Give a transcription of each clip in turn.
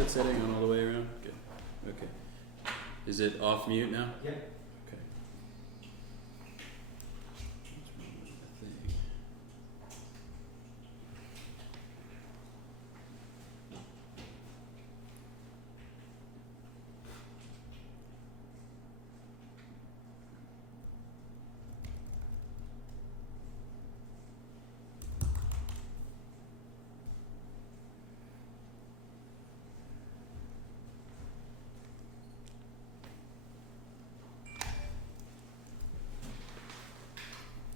that setting on all the way around? Good. Okay. Is it off mute now? Yep. Okay. What's wrong with that thing?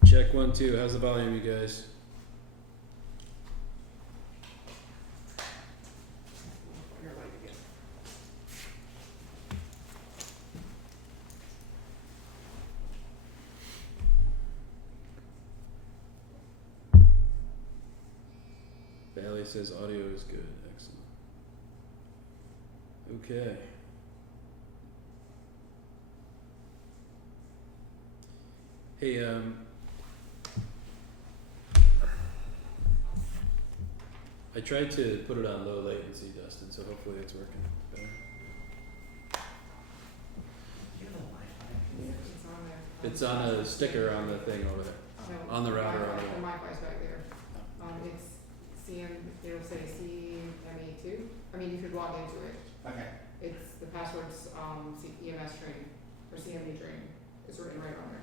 Check 1, 2. How's the volume, you guys? You're live again. Bailey says audio is good. Excellent. Okay. Hey, I tried to put it on low latency, Dustin, so hopefully it's working better. You have a Wi-Fi? It's on there. It's on a sticker on the thing over there. No, On the router on Wi-Fi, the the wall. Wi-Fi's back there. It's it'll say CME2. I mean, you could log into it. Okay. It's, the password's, EMS training, or CME training. It's written right on there.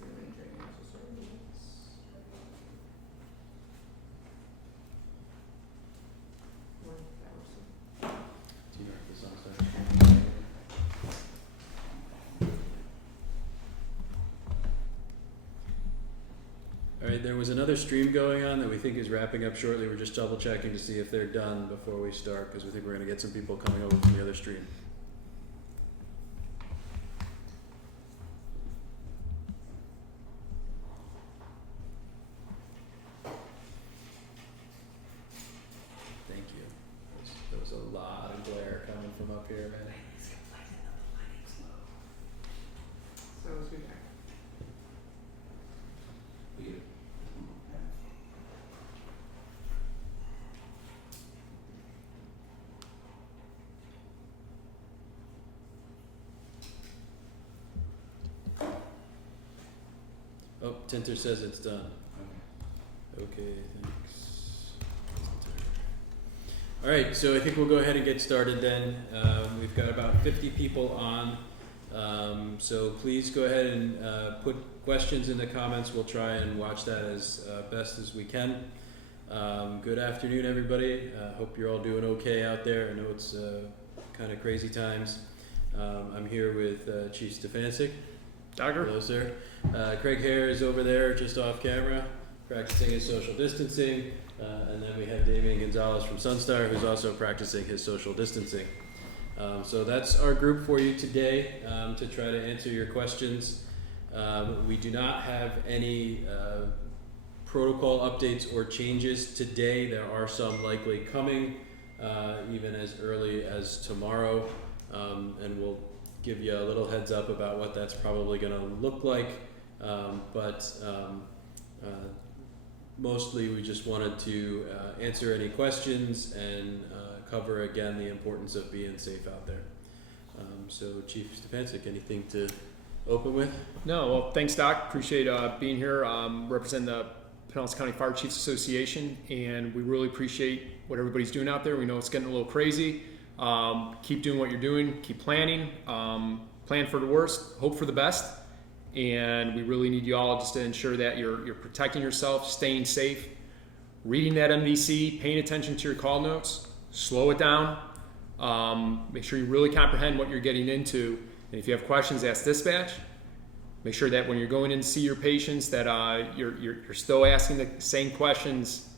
CME training, master service. That works. Do you know if the song starts? Alright, there was another stream going on that we think is wrapping up shortly. We're just double checking to see if they're done before we start, because we think we're going to get some people coming over from the other stream. Thank you. There was a lot of glare coming from up here, man. So it's good. Oh, Tinter says it's done. Okay, thanks. Alright, so I think we'll go ahead and get started then. We've got about 50 people on. So please go ahead and put questions in the comments. We'll try and watch that as best as we can. Good afternoon, everybody. Hope you're all doing okay out there. I know it's kind of crazy times. I'm here with Chief Stefancic. Dagger. Hello, sir. Craig Hare is over there, just off camera, practicing his social distancing. And then we have Damian Gonzalez from Sunstar, who's also practicing his social distancing. So that's our group for you today to try to answer your questions. We do not have any protocol updates or changes today. There are some likely coming, even as early as tomorrow, and we'll give you a little heads up about what that's probably going to look like. Mostly we just wanted to answer any questions and cover again the importance of being safe out there. So Chief Stefancic, anything to open with? No, well, thanks, Doc. Appreciate being here. Represent the Pinellas County Fire Chiefs Association, and we really appreciate what everybody's doing out there. We know it's getting a little crazy. Keep doing what you're doing. Keep planning. Plan for the worst, hope for the best, and we really need you all just to ensure that you're protecting yourself, staying safe, reading that MVC, paying attention to your call notes, slow it down, make sure you really comprehend what you're getting into, and if you have questions, ask dispatch. Make sure that when you're going in to see your patients that you're still asking the same questions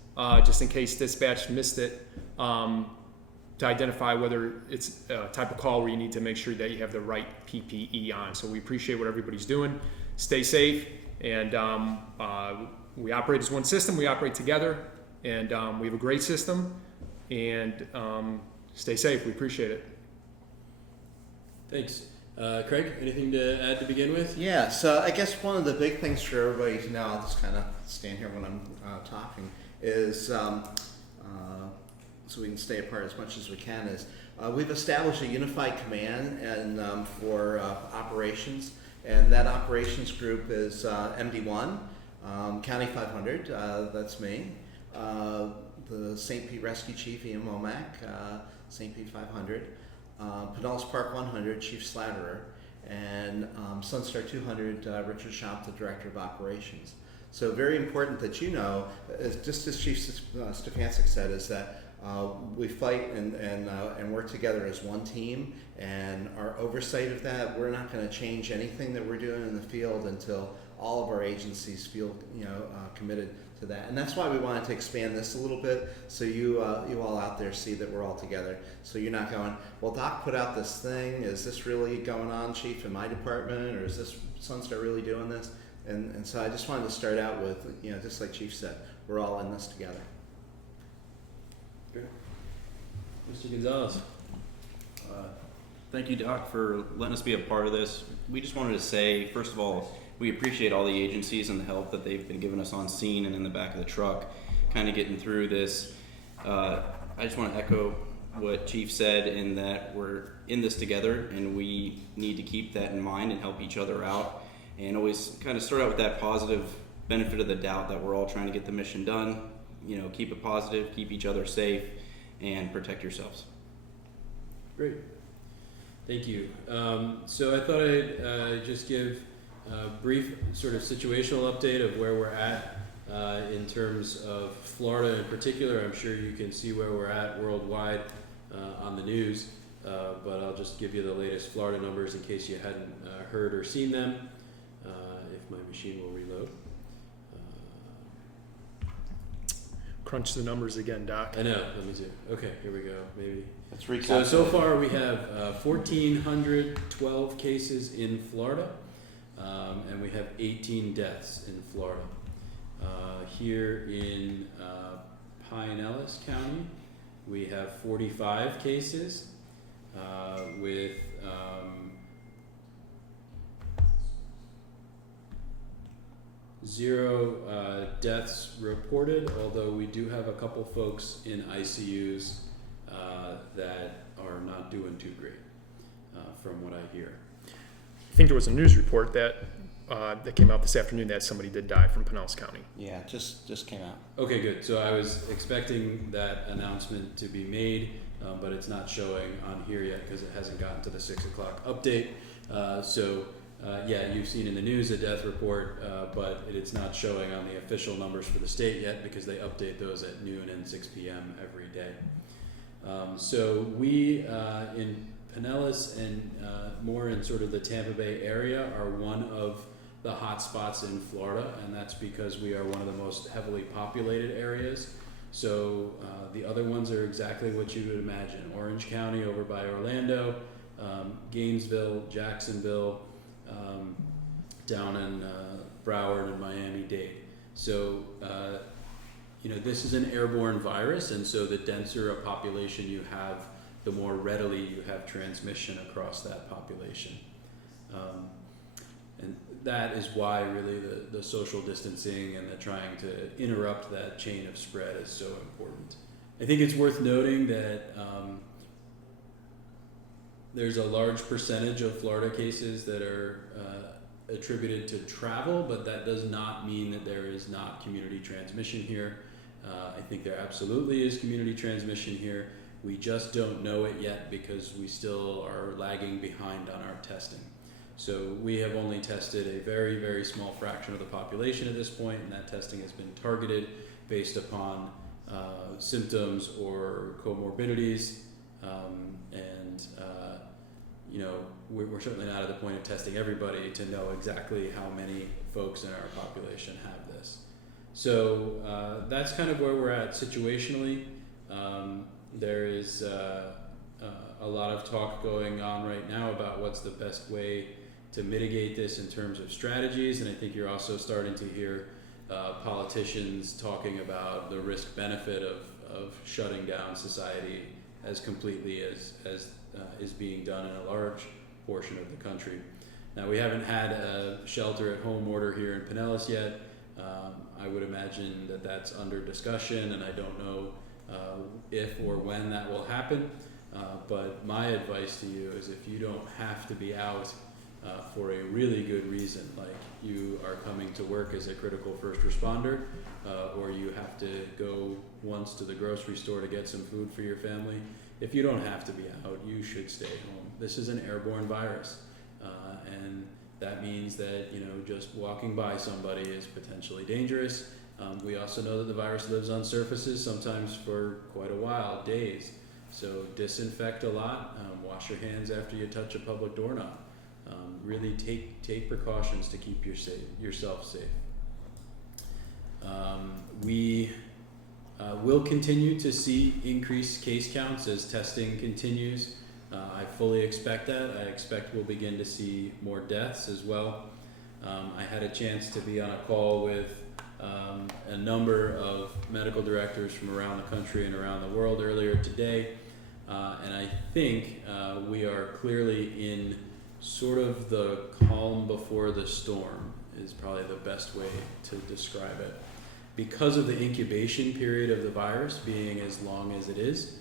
just in case dispatch missed it, to identify whether it's a type of call where you need to make sure that you have the right PPE on. So we appreciate what everybody's doing. Stay safe, and we operate as one system. We operate together, and we have a great system, and stay safe. We appreciate it. Thanks. Craig, anything to add to begin with? Yeah, so I guess one of the big things for everybody to know, I'll just kind of stand here when I'm talking, is so we can stay apart as much as we can, is we've established a unified command and for operations, and that operations group is MD1, County 500, that's me, the St. Pete Rescue Chief Ian Womack, St. Pete 500, Pinellas Park 100, Chief Slatterer, and Sunstar 200, Richard Shop, the Director of Operations. So very important that you know, just as Chief Stefanczyk said, is that we fight and work together as one team, and our oversight of that, we're not going to change anything that we're doing in the field until all of our agencies feel committed to that. And that's why we wanted to expand this a little bit, so you all out there see that we're all together. So you're not going, well, Doc put out this thing, is this really going on, Chief, in my department, or is this Sunstar really doing this? And so I just wanted to start out with, just like Chief said, we're all in this together. Great. Mr. Gonzalez. Thank you, Doc, for letting us be a part of this. We just wanted to say, first of all, we appreciate all the agencies and the help that they've been giving us on scene and in the back of the truck, kind of getting through this. I just want to echo what Chief said, in that we're in this together and we need to keep that in mind and help each other out, and always kind of start out with that positive benefit of the doubt that we're all trying to get the mission done. Keep it positive, keep each other safe, and protect yourselves. Great. Thank you. So I thought I'd just give a brief sort of situational update of where we're at in terms of Florida in particular. I'm sure you can see where we're at worldwide on the news, but I'll just give you the latest Florida numbers in case you hadn't heard or seen them, if my machine will reload. Crunch the numbers again, Doc. I know, let me see. Okay, here we go, maybe. Let's recap. So far we have 1,412 cases in Florida, and we have 18 deaths in Florida. Here in Pinellas County, we have 45 cases with 0 deaths reported, although we do have a couple folks in ICUs that are not doing too great, from what I hear. I think there was a news report that came out this afternoon that somebody did die from Pinellas County. Yeah, just came out. Okay, good. So I was expecting that announcement to be made, but it's not showing on here yet because it hasn't gotten to the 6 o'clock update. Yeah, you've seen in the news a death report, but it's not showing on the official numbers for the state yet because they update those at noon and 6 p.m. every day. So we in Pinellas and more in sort of the Tampa Bay area are one of the hot spots in Florida, and that's because we are one of the most heavily populated areas. So the other ones are exactly what you would imagine. Orange County over by Orlando, Gainesville, Jacksonville, down in Broward and Miami-Dade. So, this is an airborne virus, and so the denser a population you have, the more readily you have transmission across that population. And that is why really the social distancing and the trying to interrupt that chain of spread is so important. I think it's worth noting that there's a large percentage of Florida cases that are attributed to travel, but that does not mean that there is not community transmission here. I think there absolutely is community transmission here. We just don't know it yet because we still are lagging behind on our testing. So we have only tested a very, very small fraction of the population at this point, and that testing has been targeted based upon symptoms or comorbidities, we're certainly not at the point of testing everybody to know exactly how many folks in our population have this. So that's kind of where we're at situationally. There is a lot of talk going on right now about what's the best way to mitigate this in terms of strategies, and I think you're also starting to hear politicians talking about the risk-benefit of shutting down society as completely as is being done in a large portion of the country. Now, we haven't had a shelter-at-home order here in Pinellas yet. I would imagine that that's under discussion, and I don't know if or when that will happen. But my advice to you is if you don't have to be out for a really good reason, like you are coming to work as a critical first responder, or you have to go once to the grocery store to get some food for your family, if you don't have to be out, you should stay home. This is an airborne virus, and that means that, you know, just walking by somebody is potentially dangerous. We also know that the virus lives on surfaces, sometimes for quite a while, days. So disinfect a lot, wash your hands after you touch a public doorknob. Really take precautions to keep yourself safe. We will continue to see increased case counts as testing continues. I fully expect that. I expect we'll begin to see more deaths as well. I had a chance to be on a call with a number of medical directors from around the country and around the world earlier today, and I think we are clearly in sort of the calm before the storm is probably the best way to describe it. Because of the incubation period of the virus being as long as it is,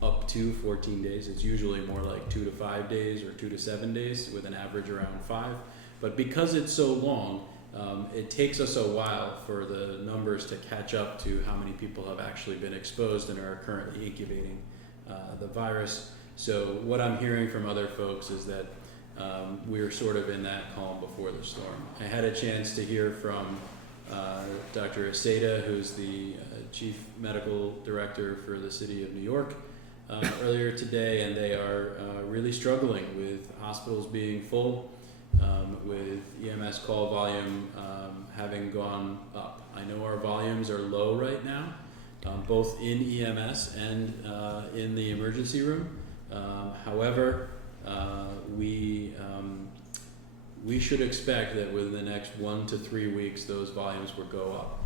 up to 14 days, it's usually more like 2 to 5 days or 2 to 7 days with an average around 5. But because it's so long, it takes us a while for the numbers to catch up to how many people have actually been exposed and are currently incubating the virus. So what I'm hearing from other folks is that we're sort of in that calm before the storm. I had a chance to hear from Dr. Aseda, who's the Chief Medical Director for the City of New York, earlier today, and they are really struggling with hospitals being full, with EMS call volume having gone up. I know our volumes are low right now, both in EMS and in the emergency room. However, we should expect that within the next 1 to 3 weeks, those volumes will go up.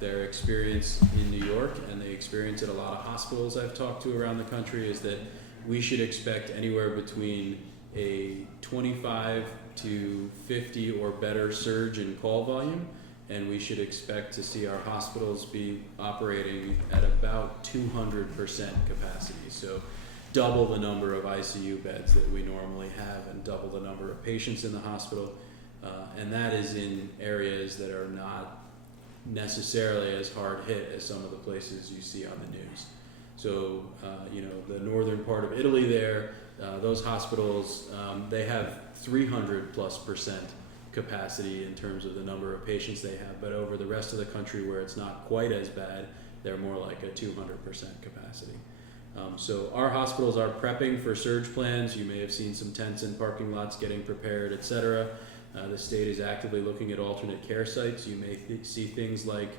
Their experience in New York and the experience at a lot of hospitals I've talked to around the country is that we should expect anywhere between a 25 to 50 or better surge in call volume, and we should expect to see our hospitals be operating at about 200% capacity. So double the number of ICU beds that we normally have and double the number of patients in the hospital. And that is in areas that are not necessarily as hard hit as some of the places you see on the news. So, you know, the northern part of Italy there, those hospitals, they have 300+% capacity in terms of the number of patients they have. But over the rest of the country where it's not quite as bad, they're more like a 200% capacity. So our hospitals are prepping for surge plans. You may have seen some tents in parking lots getting prepared, etc. The state is actively looking at alternate care sites. You may see things like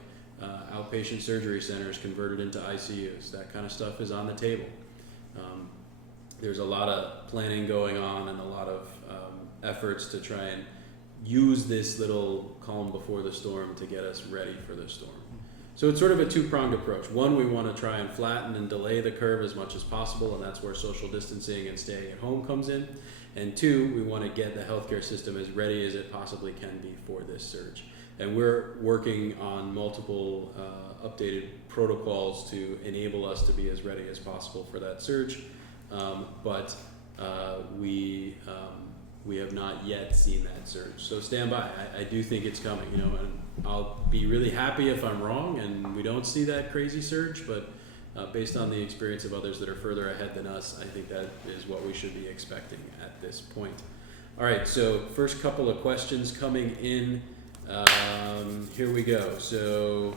outpatient surgery centers converted into ICUs. That kind of stuff is on the table. There's a lot of planning going on and a lot of efforts to try and use this little calm before the storm to get us ready for the storm. So it's sort of a two-pronged approach. One, we want to try and flatten and delay the curve as much as possible, and that's where social distancing and staying at home comes in. And two, we want to get the healthcare system as ready as it possibly can be for this surge. And we're working on multiple updated protocols to enable us to be as ready as possible for that surge. But we have not yet seen that surge. So stand by. I do think it's coming, you know, and I'll be really happy if I'm wrong and we don't see that crazy surge, but based on the experience of others that are further ahead than us, I think that is what we should be expecting at this point. All right, so first couple of questions coming in. Here we go. So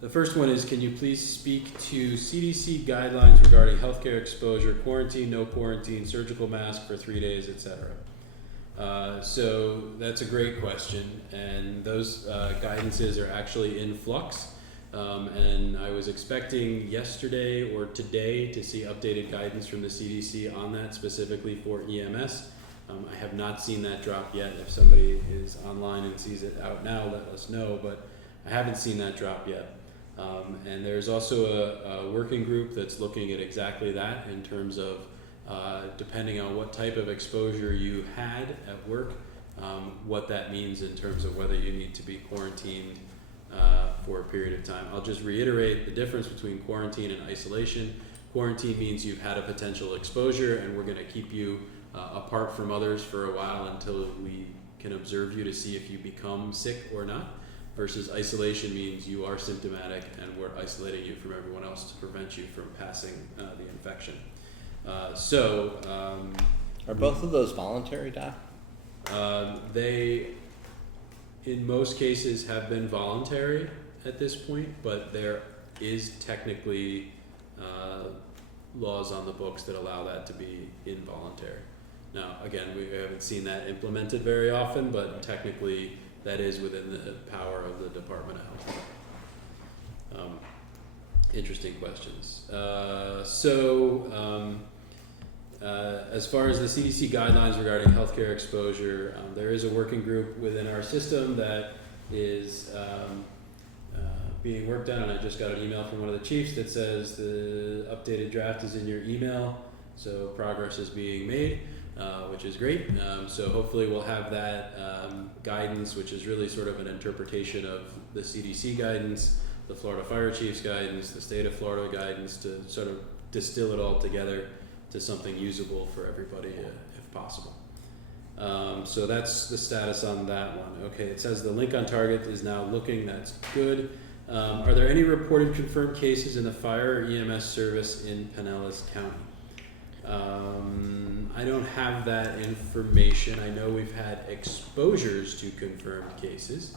the first one is, can you please speak to CDC guidelines regarding healthcare exposure, quarantine, no quarantine, surgical mask for 3 days, etc.? So that's a great question, and those guidances are actually in flux. And I was expecting yesterday or today to see updated guidance from the CDC on that, specifically for EMS. I have not seen that drop yet. If somebody is online and sees it out now, let us know, but I haven't seen that drop yet. And there's also a working group that's looking at exactly that in terms of depending on what type of exposure you had at work, what that means in terms of whether you need to be quarantined for a period of time. I'll just reiterate the difference between quarantine and isolation. Quarantine means you've had a potential exposure, and we're going to keep you apart from others for a while until we can observe you to see if you become sick or not. Versus isolation means you are symptomatic, and we're isolating you from everyone else to prevent you from passing the infection. Are both of those voluntary, Doc? They, in most cases, have been voluntary at this point, but there is technically laws on the books that allow that to be involuntary. Now, again, we haven't seen that implemented very often, but technically that is within the power of the Department of Health. Interesting questions. As far as the CDC guidelines regarding healthcare exposure, there is a working group within our system that is being worked on, and I just got an email from one of the chiefs that says the updated draft is in your email, so progress is being made, which is great. So hopefully we'll have that guidance, which is really sort of an interpretation of the CDC guidance, the Florida Fire Chief's guidance, the state of Florida guidance, to sort of distill it all together to something usable for everybody if possible. So that's the status on that one. Okay, it says the link on target is now looking, that's good. Are there any reported confirmed cases in the fire or EMS service in Pinellas County? I don't have that information. I know we've had exposures to confirmed cases,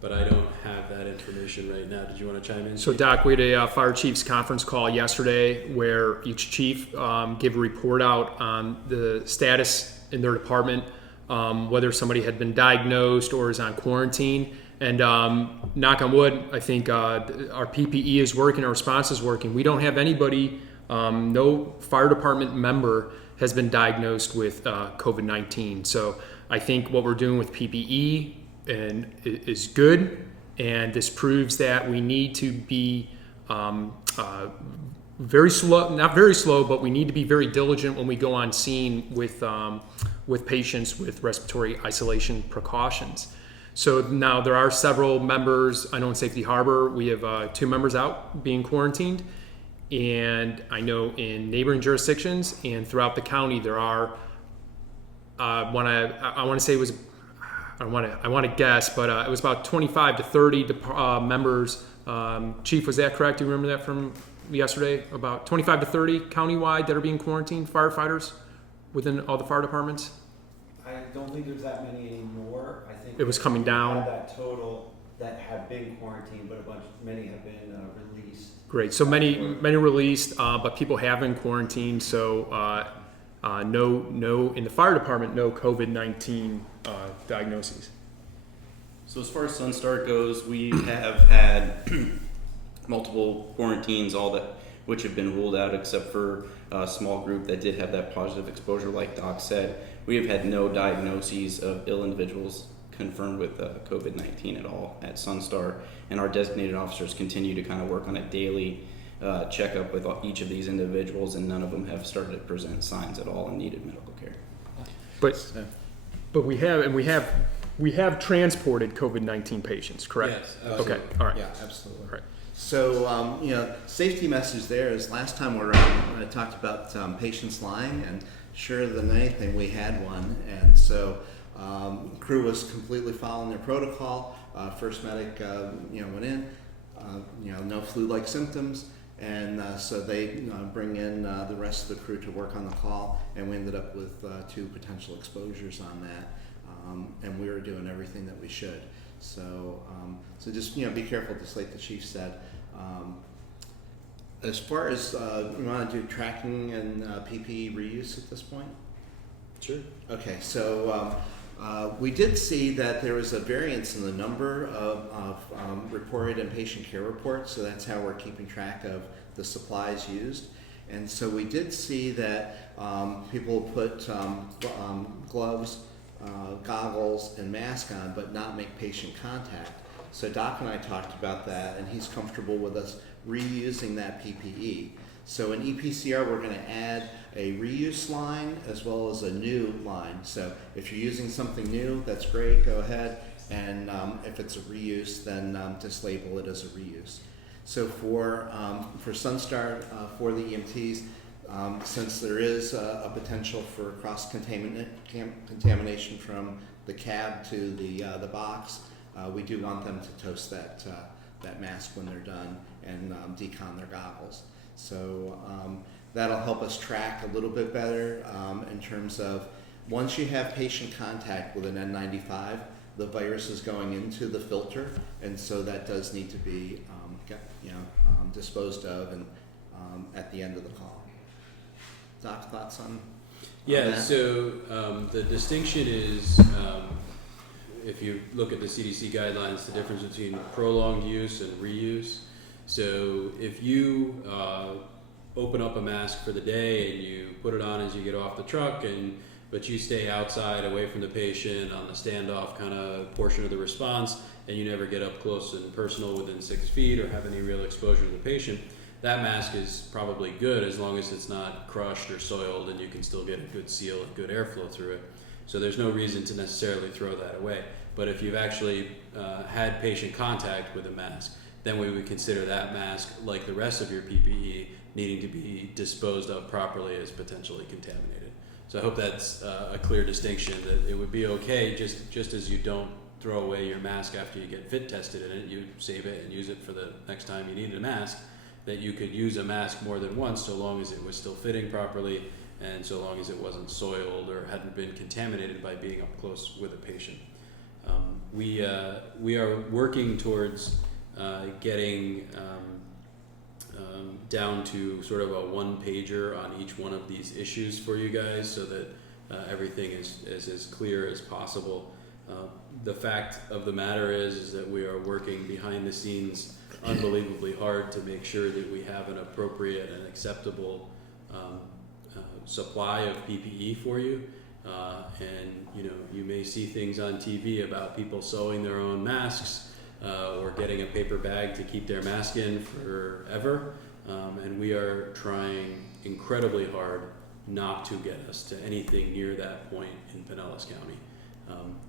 but I don't have that information right now. Did you want to chime in? So, Doc, we had a fire chiefs conference call yesterday where each chief gave a report out on the status in their department, whether somebody had been diagnosed or is on quarantine. And knock on wood, I think our PPE is working, our response is working. We don't have anybody, no fire department member has been diagnosed with COVID-19. So I think what we're doing with PPE is good, and this proves that we need to be very slow, not very slow, but we need to be very diligent when we go on scene with patients with respiratory isolation precautions. So now there are several members. I know in Safety Harbor we have 2 members out being quarantined, and I know in neighboring jurisdictions and throughout the county there are. I want to say it was. I want to guess, but it was about 25 to 30 members. Chief, was that correct? Do you remember that from yesterday? About 25 to 30 countywide that are being quarantined, firefighters within all the fire departments? I don't think there's that many anymore. I think It was coming down. we have that total that have been quarantined, but many have been released. Great. So many released, but people have been quarantined. So no in the fire department, no COVID-19 diagnoses. So as far as Sunstar goes, we have had multiple quarantines, which have been ruled out except for a small group that did have that positive exposure, like Doc said. We have had no diagnoses of ill individuals confirmed with COVID-19 at all at Sunstar, and our designated officers continue to kind of work on a daily checkup with each of these individuals, and none of them have started to present signs at all and needed medical care. But we have transported COVID-19 patients, correct? Yes, absolutely. Okay. All right. Yeah, absolutely. Right. So, safety message there is last time we were around, I talked about patients lying, and sure than anything, we had one. And so, crew was completely following their protocol. First medic, went in, no flu-like symptoms. And so they bring in the rest of the crew to work on the call, and we ended up with 2 potential exposures on that. And we were doing everything that we should. So just be careful, just like the chief said. As far as we want to do tracking and PPE reuse at this point. Sure. Okay, so we did see that there was a variance in the number of reported and patient care reports, so that's how we're keeping track of the supplies used. And so we did see that people put gloves, goggles, and mask on, but not make patient contact. So Doc and I talked about that, and he's comfortable with us reusing that PPE. So in EPCR, we're going to add a reuse line as well as a new line. So if you're using something new, that's great, go ahead. and if it's a reuse, then just label it as a reuse. So for Sunstar, for the EMTs, since there is a potential for contamination from the cab to the box, we do want them to toast that mask when they're done and decon their goggles. So that'll help us track a little bit better in terms of once you have patient contact with an N95, the virus is going into the filter, and so that does need to be disposed of and at the end of the call. Doc, thoughts on Yeah, that? so the distinction is, if you look at the CDC guidelines, the difference between prolonged use and reuse. So if you open up a mask for the day and you put it on as you get off the truck, but you stay outside away from the patient on the standoff kind of portion of the response, and you never get up close and personal within 6 feet or have any real exposure to the patient, that mask is probably good as long as it's not crushed or soiled and you can still get a good seal and good airflow through it. So there's no reason to necessarily throw that away. But if you've actually had patient contact with a mask, then we would consider that mask, like the rest of your PPE, needing to be disposed of properly as potentially contaminated. So I hope that's a clear distinction, that it would be okay just as you don't throw away your mask after you get fit tested in it, you save it and use it for the next time you need a mask, that you could use a mask more than once so long as it was still fitting properly and so long as it wasn't soiled or hadn't been contaminated by being up close with a patient. We are working towards getting down to sort of a one-pager on each one of these issues for you guys so that everything is as clear as possible. The fact of the matter is that we are working behind the scenes unbelievably hard to make sure that we have an appropriate and acceptable supply of PPE for you. And you may see things on TV about people sewing their own masks or getting a paper bag to keep their mask in forever. And we are trying incredibly hard not to get us to anything near that point in Pinellas County.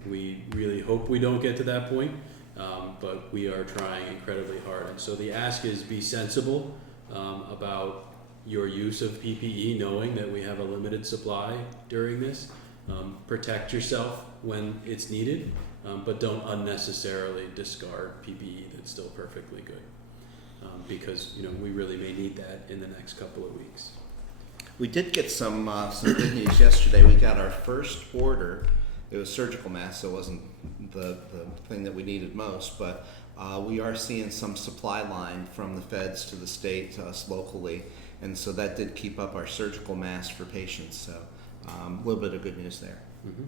We really hope we don't get to that point, but we are trying incredibly hard. And so the ask is be sensible about your use of PPE, knowing that we have a limited supply during this. Protect yourself when it's needed, but don't unnecessarily discard PPE that's still perfectly good, because we really may need that in the next couple of weeks. We did get some good news yesterday. We got our first order. It was surgical masks, so it wasn't the thing that we needed most, but we are seeing some supply line from the feds to the state to us locally, and so that did keep up our surgical masks for patients. So a little bit of good news there. Mm-hmm.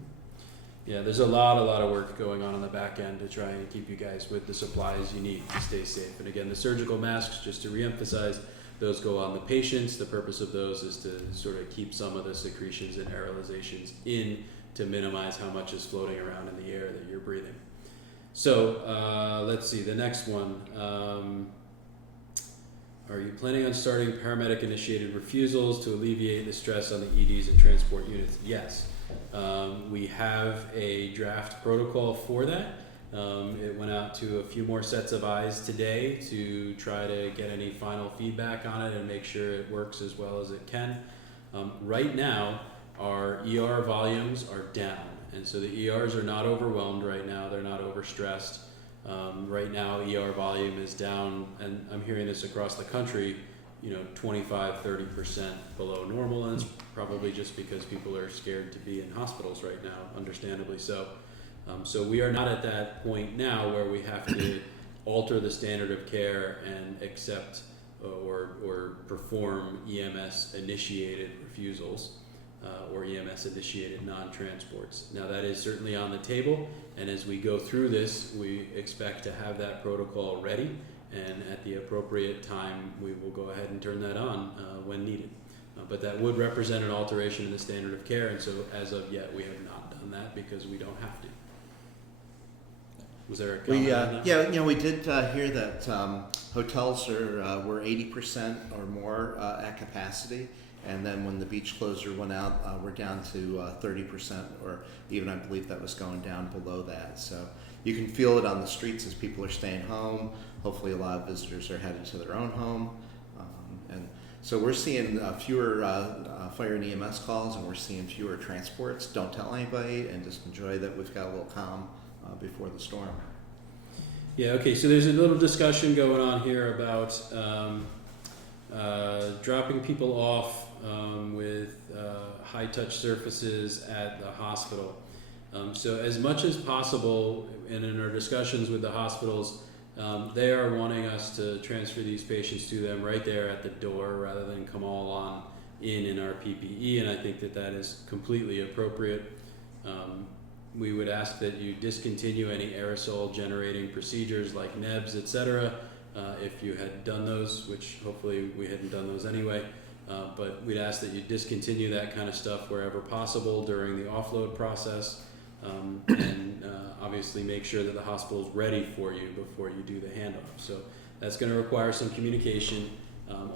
Yeah, there's a lot of work going on the back end to try and keep you guys with the supplies you need to stay safe. And again, the surgical masks, just to reemphasize, those go on the patients. The purpose of those is to sort of keep some of the secretions and aerolizations in to minimize how much is floating around in the air that you're breathing. So let's see, the next one. Are you planning on starting paramedic-initiated refusals to alleviate the stress on the EDs and transport units? Yes. We have a draft protocol for that. It went out to a few more sets of eyes today to try to get any final feedback on it and make sure it works as well as it can. Right now, our ER volumes are down, and so the ERs are not overwhelmed right now. They're not overstressed. Right now, ER volume is down, and I'm hearing this across the country, 25-30% below normal, and it's probably just because people are scared to be in hospitals right now, understandably so. So we are not at that point now where we have to alter the standard of care and accept or perform EMS-initiated refusals or EMS-initiated non-transports. Now that is certainly on the table, and as we go through this, we expect to have that protocol ready, and at the appropriate time, we will go ahead and turn that on when needed. But that would represent an alteration in the standard of care, and so as of yet, we have not done that because we don't have to. Was there a comment on that? We did hear that hotels were 80% or more at capacity, and then when the beach closure went out, we're down to 30%, or even I believe that was going down below that. So You can feel it on the streets as people are staying home. Hopefully a lot of visitors are headed to their own home. And so we're seeing fewer fire and EMS calls, and we're seeing fewer transports. Don't tell anybody, and just enjoy that we've got a little calm before the storm. Yeah, okay, so there's a little discussion going on here about dropping people off with high-touch surfaces at the hospital. So as much as possible, and in our discussions with the hospitals, they are wanting us to transfer these patients to them right there at the door rather than come all on in our PPE, and I think that that is completely appropriate. We would ask that you discontinue any aerosol generating procedures like nebs, etc. If you had done those, which hopefully we hadn't done those anyway, but we'd ask that you discontinue that kind of stuff wherever possible during the offload process, and obviously make sure that the hospital is ready for you before you do the handoff. So that's going to require some communication.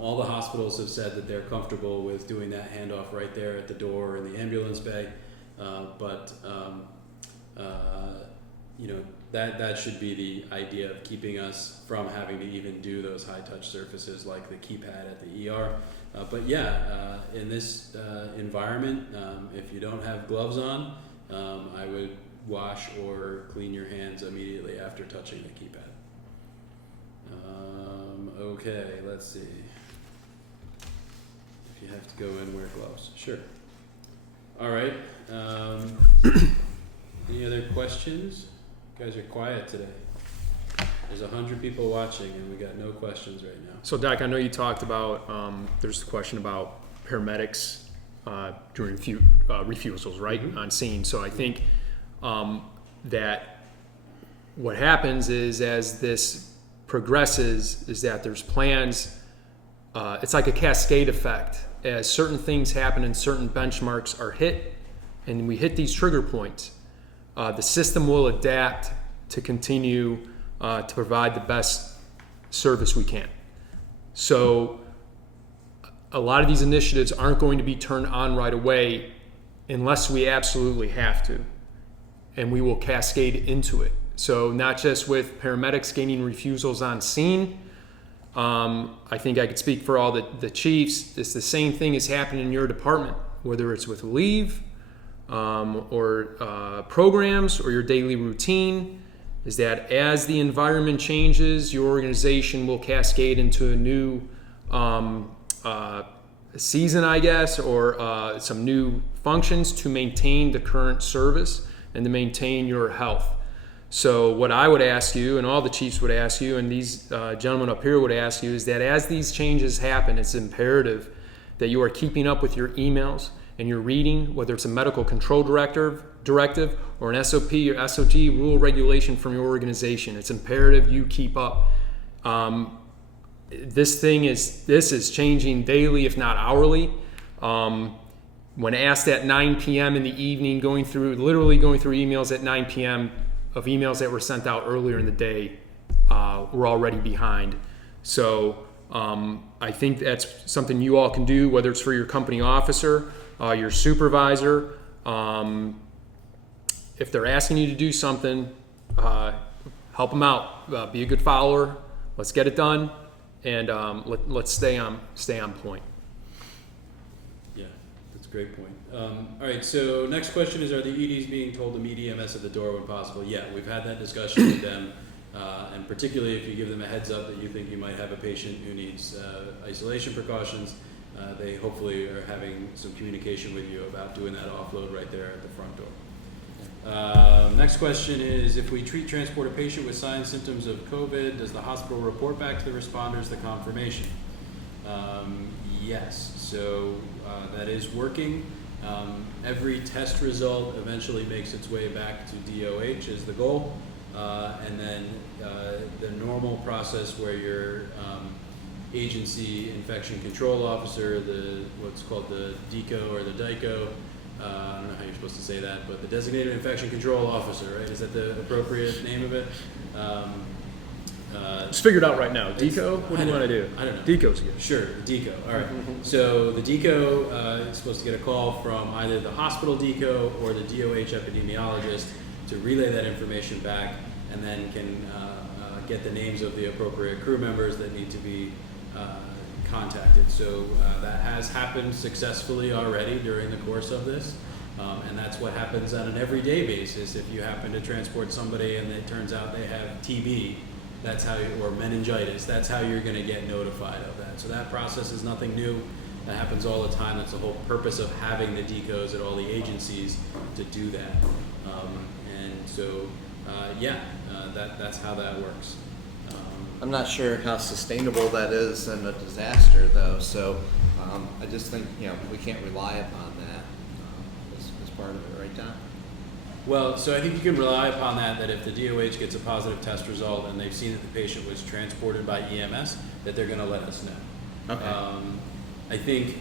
All the hospitals have said that they're comfortable with doing that handoff right there at the door in the ambulance bay, but you know, that should be the idea of keeping us from having to even do those high touch surfaces like the keypad at the ER. But yeah, in this environment, if you don't have gloves on, I would wash or clean your hands immediately after touching the keypad. Okay, let's see. If you have to go in, wear gloves. Sure. All right. Any other questions? You guys are quiet today. There's 100 people watching and we got no questions right now. So Doc, I know you talked about, there's a question about paramedics during refusals, right, on scene. So I think that what happens is as this progresses is that there's plans, it's like a cascade effect. As certain things happen and certain benchmarks are hit and we hit these trigger points, the system will adapt to continue to provide the best service we can. So a lot of these initiatives aren't going to be turned on right away unless we absolutely have to, and we will cascade into it. So not just with paramedics gaining refusals on scene. I think I could speak for all the chiefs. It's the same thing is happening in your department, whether it's with leave or programs or your daily routine, is that as the environment changes, your organization will cascade into a new season, I guess, or some new functions to maintain the current service and to maintain your health. So what I would ask you, and all the chiefs would ask you, and these gentlemen up here would ask you, is that as these changes happen, it's imperative that you are keeping up with your emails and you're reading, whether it's a medical control directive or an SOP or SOG rule regulation from your organization. It's imperative you keep up. This is changing daily, if not hourly. When asked at 9 p.m. in the evening, literally going through emails at 9 p.m. of emails that were sent out earlier in the day, we're already behind. So I think that's something you all can do, whether it's for your company officer, your supervisor. If they're asking you to do something, help them out. Be a good follower. Let's get it done, and let's stay on point. Yeah, that's a great point. All right, so next question is, are the EDs being told to meet EMS at the door when possible? Yeah, we've had that discussion with them, and particularly if you give them a heads up that you think you might have a patient who needs isolation precautions, they hopefully are having some communication with you about doing that offload right there at the front door. Next question is, if we transport a patient with signs, symptoms of COVID, does the hospital report back to the responders the confirmation? Yes, so that is working. Every test result eventually makes its way back to DOH is the goal, and then the normal process where your agency infection control officer, what's called the DICO or the DICO, I don't know how you're supposed to say that, but the designated infection control officer, right? Is that the appropriate name of it? It's figured out right now. DICO? What do you want to do? I don't know. DICO's good. Sure, DICO. All right. So the DICO is supposed to get a call from either the hospital DICO or the DOH epidemiologist to relay that information back. and then can get the names of the appropriate crew members that need to be contacted. So that has happened successfully already during the course of this. And that's what happens on an everyday basis. If you happen to transport somebody and it turns out they have TB, that's how or meningitis, that's how you're going to get notified of that. So that process is nothing new. That happens all the time. That's the whole purpose of having the DCOs at all the agencies to do that. And so, that's how that works. I'm not sure how sustainable that is in a disaster, though. So I just think we can't rely upon that as part of it, right, Don? Well, so I think you can rely upon that if the DOH gets a positive test result and they've seen that the patient was transported by EMS, that they're going to let us know. Okay. I think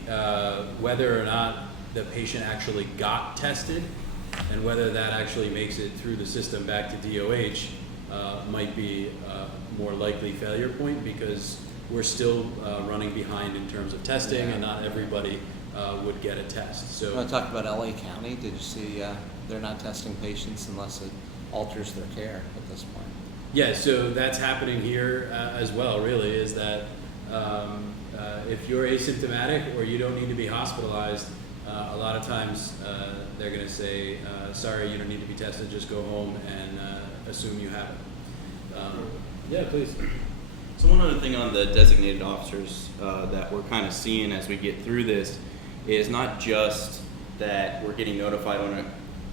whether or not the patient actually got tested and whether that actually makes it through the system back to DOH might be a more likely failure point, because we're still running behind in terms of testing, and not everybody would get a test. So You want to talk about LA County? Did you see they're not testing patients unless it alters their care at this point? yeah, so that's happening here as well, really, is that if you're asymptomatic or you don't need to be hospitalized, a lot of times they're going to say, sorry, you don't need to be tested, just go home and assume you have it. Yeah, please. So one other thing on the designated officers that we're kind of seeing as we get through this is not just that we're getting notified when a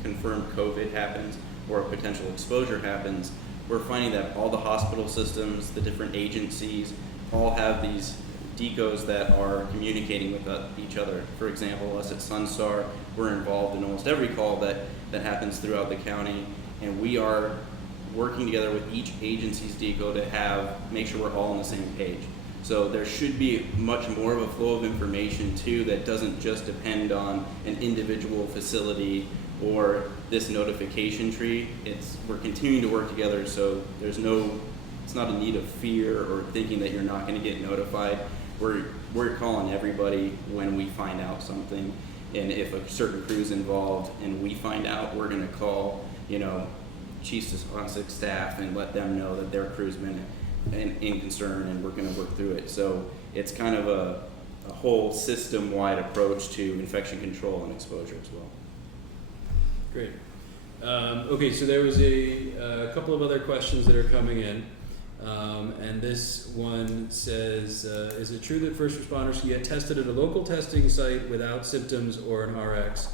confirmed COVID happens or a potential exposure happens. We're finding that all the hospital systems, the different agencies, all have these DCOs that are communicating with each other. For example, us at Sunstar, we're involved in almost every call that happens throughout the county, and we are working together with each agency's DCO to make sure we're all on the same page. So there should be much more of a flow of information too that doesn't just depend on an individual facility or this notification tree. We're continuing to work together, so it's not a need of fear or thinking that you're not going to get notified. We're calling everybody when we find out something, and if a certain crew's involved and we find out, we're going to call chiefs on six staff and let them know that their crew's been in concern, and we're going to work through it. So it's kind of a whole system-wide approach to infection control and exposure as well. Great. Okay, so there was a couple of other questions that are coming in. And this one says, is it true that first responders can get tested at a local testing site without symptoms or an RX?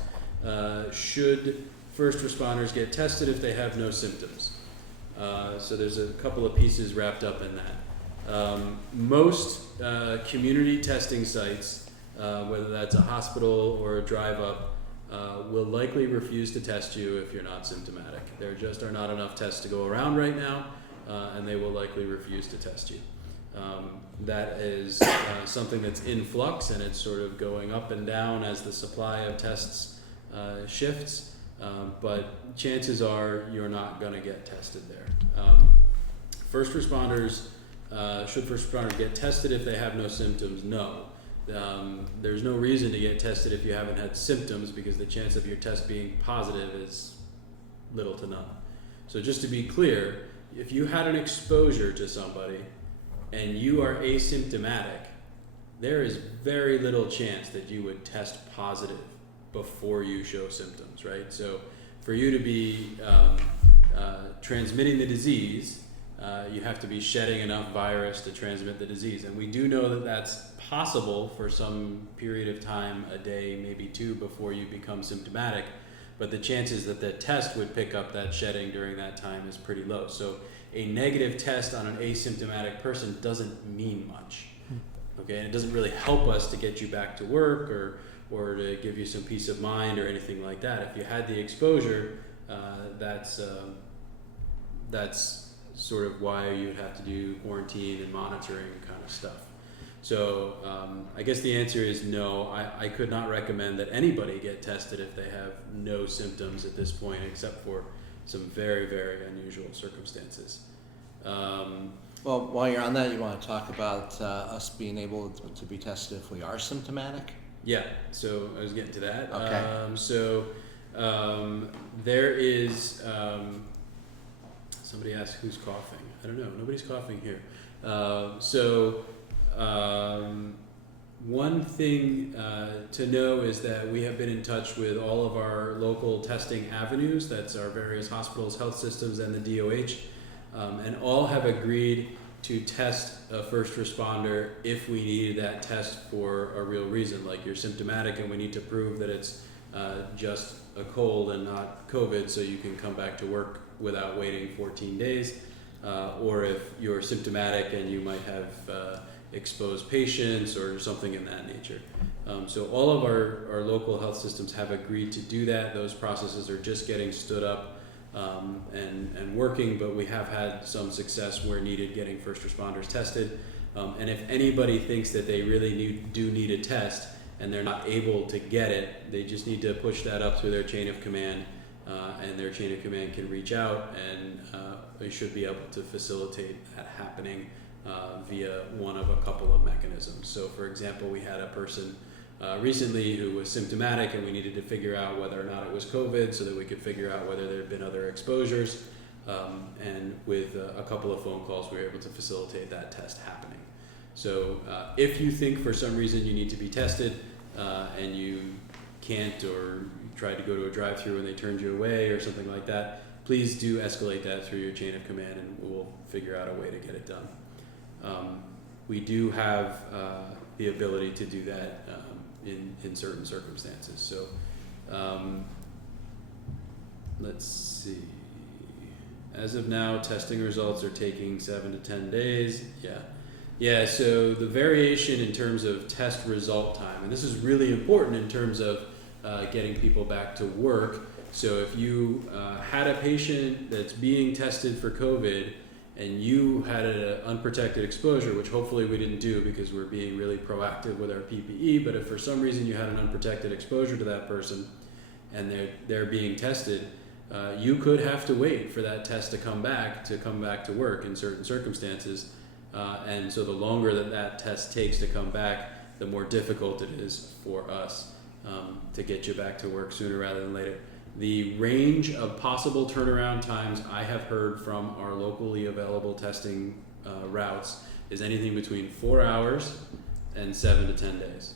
Should first responders get tested if they have no symptoms? So there's a couple of pieces wrapped up in that. Most community testing sites, whether that's a hospital or a drive-up, will likely refuse to test you if you're not symptomatic. There just are not enough tests to go around right now, and they will likely refuse to test you. That is something that's in flux, and it's sort of going up and down as the supply of tests shifts. But chances are you're not going to get tested there. Should first responders get tested if they have no symptoms? No. There's no reason to get tested if you haven't had symptoms, because the chance of your test being positive is little to none. So just to be clear, if you had an exposure to somebody and you are asymptomatic, there is very little chance that you would test positive before you show symptoms, right? So for you to be transmitting the disease, you have to be shedding enough virus to transmit the disease. And we do know that that's possible for some period of time, a day, maybe two, before you become symptomatic. But the chances that the test would pick up that shedding during that time is pretty low. So a negative test on an asymptomatic person doesn't mean much. Okay, and it doesn't really help us to get you back to work or to give you some peace of mind or anything like that. If you had the exposure, that's sort of why you'd have to do quarantine and monitoring kind of stuff. So I guess the answer is no. I could not recommend that anybody get tested if they have no symptoms at this point, except for some very, very unusual circumstances. Well, while you're on that, you want to talk about us being able to be tested if we are symptomatic? Yeah, so I was getting to that. Okay. There is Somebody asked who's coughing. I don't know. Nobody's coughing here. One thing to know is that we have been in touch with all of our local testing avenues. That's our various hospitals, health systems, and the DOH, and all have agreed to test a first responder if we needed that test for a real reason, like you're symptomatic and we need to prove that it's just a cold and not COVID, so you can come back to work without waiting 14 days, or if you're symptomatic and you might have exposed patients or something in that nature. So all of our local health systems have agreed to do that. Those processes are just getting stood up and working, but we have had some success where needed getting first responders tested. And if anybody thinks that they really do need a test and they're not able to get it, they just need to push that up through their chain of command, and their chain of command can reach out, and they should be able to facilitate that happening via one of a couple of mechanisms. So for example, we had a person recently who was symptomatic, and we needed to figure out whether or not it was COVID so that we could figure out whether there had been other exposures, and with a couple of phone calls we were able to facilitate that test happening. So if you think for some reason you need to be tested and you can't, or you tried to go to a drive-through and they turned you away or something like that, please do escalate that through your chain of command and we'll figure out a way to get it done. We do have the ability to do that in certain circumstances. So let's see. As of now, testing results are taking 7 to 10 days. Yeah, so the variation in terms of test result time, and this is really important in terms of getting people back to work. So if you had a patient that's being tested for COVID and you had an unprotected exposure, which hopefully we didn't do because we're being really proactive with our PPE, but if for some reason you had an unprotected exposure to that person and they're being tested, you could have to wait for that test to come back to work in certain circumstances. And so the longer that test takes to come back, the more difficult it is for us to get you back to work sooner rather than later. The range of possible turnaround times I have heard from our locally available testing routes is anything between 4 hours and 7 to 10 days.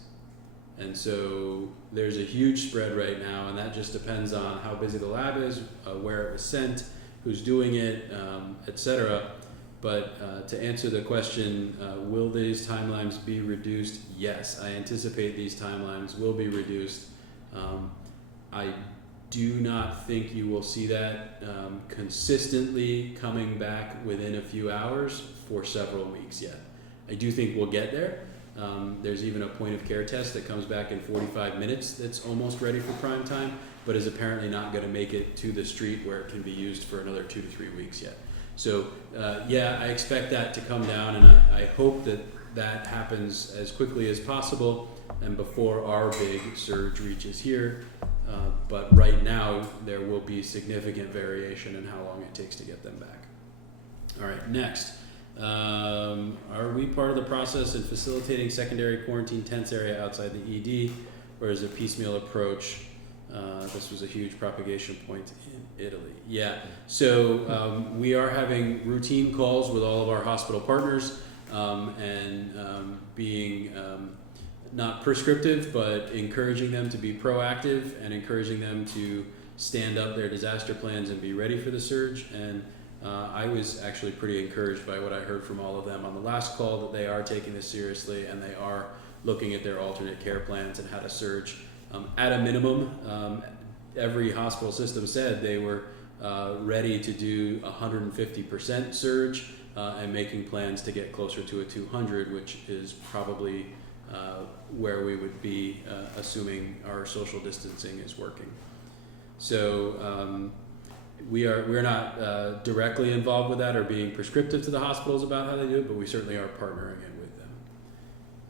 And so there's a huge spread right now, and that just depends on how busy the lab is, where it was sent, who's doing it, etc. But to answer the question, will these timelines be reduced? Yes, I anticipate these timelines will be reduced. I do not think you will see that consistently coming back within a few hours for several weeks yet. I do think we'll get there. There's even a point of care test that comes back in 45 minutes that's almost ready for prime time, but is apparently not going to make it to the street where it can be used for another 2 to 3 weeks yet. So yeah, I expect that to come down, and I hope that happens as quickly as possible and before our big surge reaches here. But right now, there will be significant variation in how long it takes to get them back. All right, next. Are we part of the process in facilitating secondary quarantine tents area outside the ED, or is it a piecemeal approach? This was a huge propagation point in Italy. Yeah, so we are having routine calls with all of our hospital partners and being not prescriptive, but encouraging them to be proactive and encouraging them to stand up their disaster plans and be ready for the surge. And I was actually pretty encouraged by what I heard from all of them on the last call, that they are taking this seriously and they are looking at their alternate care plans and how to surge. At a minimum, every hospital system said they were ready to do 150% surge and making plans to get closer to a 200, which is probably where we would be, assuming our social distancing is working. So we're not directly involved with that or being prescriptive to the hospitals about how they do it, but we certainly are partnering it with them.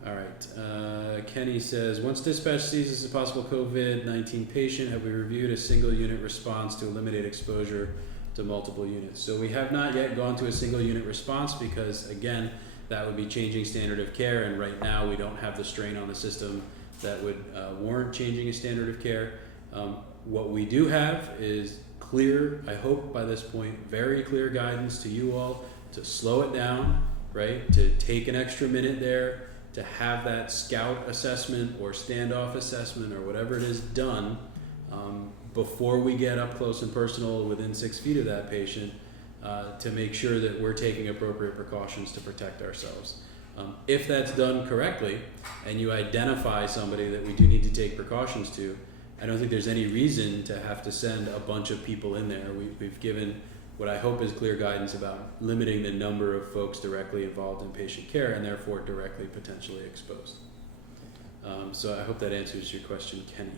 All right, Kenny says, once dispatch sees this as a possible COVID-19 patient, have we reviewed a single unit response to eliminate exposure to multiple units? So we have not yet gone to a single unit response because, again, that would be changing standard of care, and right now we don't have the strain on the system that would warrant changing a standard of care. What we do have is clear, I hope by this point, very clear guidance to you all to slow it down, right? To take an extra minute there, to have that scout assessment or standoff assessment or whatever it is done before we get up close and personal within 6 feet of that patient, to make sure that we're taking appropriate precautions to protect ourselves. If that's done correctly and you identify somebody that we do need to take precautions to, I don't think there's any reason to have to send a bunch of people in there. We've given what I hope is clear guidance about limiting the number of folks directly involved in patient care and therefore directly potentially exposed. So I hope that answers your question, Kenny.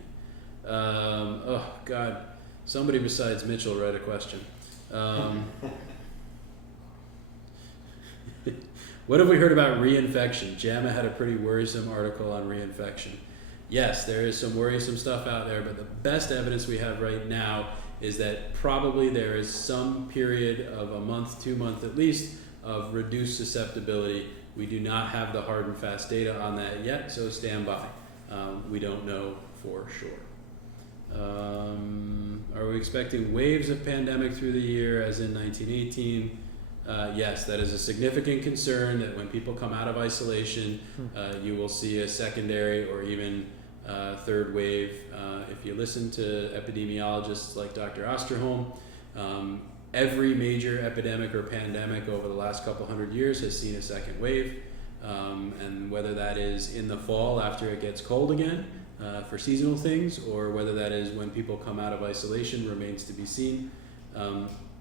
Oh God, somebody besides Mitchell write a question. What have we heard about reinfection? JAMA had a pretty worrisome article on reinfection. Yes, there is some worrisome stuff out there, but the best evidence we have right now is that probably there is some period of a month, 2 months at least, of reduced susceptibility. We do not have the hard and fast data on that yet, so stand by. We don't know for sure. Are we expecting waves of pandemic through the year as in 1918? Yes, that is a significant concern that when people come out of isolation, you will see a secondary or even third wave. If you listen to epidemiologists like Dr. Osterholm, every major epidemic or pandemic over the last couple hundred years has seen a second wave. And whether that is in the fall after it gets cold again for seasonal things, or whether that is when people come out of isolation remains to be seen.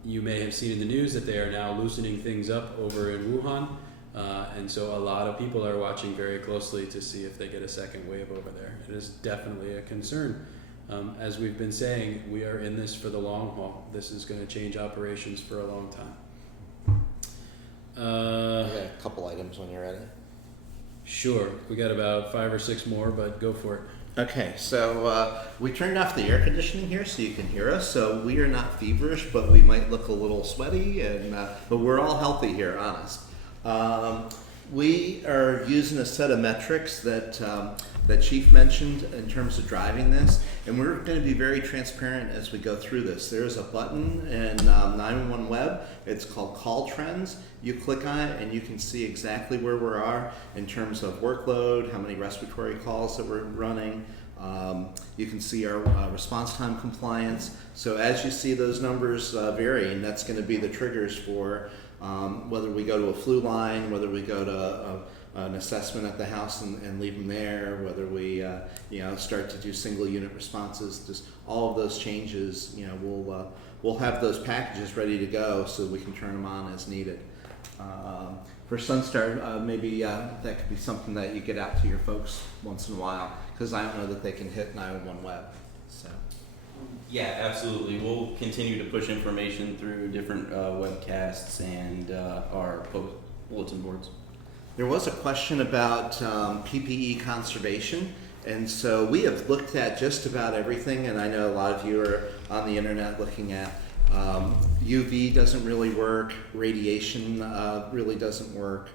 You may have seen in the news that they are now loosening things up over in Wuhan, and so a lot of people are watching very closely to see if they get a second wave over there. It is definitely a concern. As we've been saying, we are in this for the long haul. This is going to change operations for a long time. I got a couple items when you're ready. Sure, we got about 5 or 6 more, but go for it. Okay, so we turned off the air conditioning here so you can hear us. So we are not feverish, but we might look a little sweaty, and but we're all healthy here, honest. We are using a set of metrics that that Chief mentioned in terms of driving this, and we're going to be very transparent as we go through this. There's a button in 911 Web. It's called Call Trends. You click on it, and you can see exactly where we are in terms of workload, how many respiratory calls that we're running. You can see our response time compliance. So as you see those numbers varying, that's going to be the triggers for whether we go to a flu line, whether we go to an assessment at the house and leave them there, whether we start to do single unit responses. Just all of those changes, we'll have those packages ready to go so we can turn them on as needed. For Sunstar, maybe that could be something that you get out to your folks once in a while, because I don't know that they can hit 911 Web. So. Yeah, absolutely. We'll continue to push information through different webcasts and our bulletin boards. There was a question about PPE conservation, and so we have looked at just about everything, and I know a lot of you are on the internet looking at UV doesn't really work, radiation really doesn't work,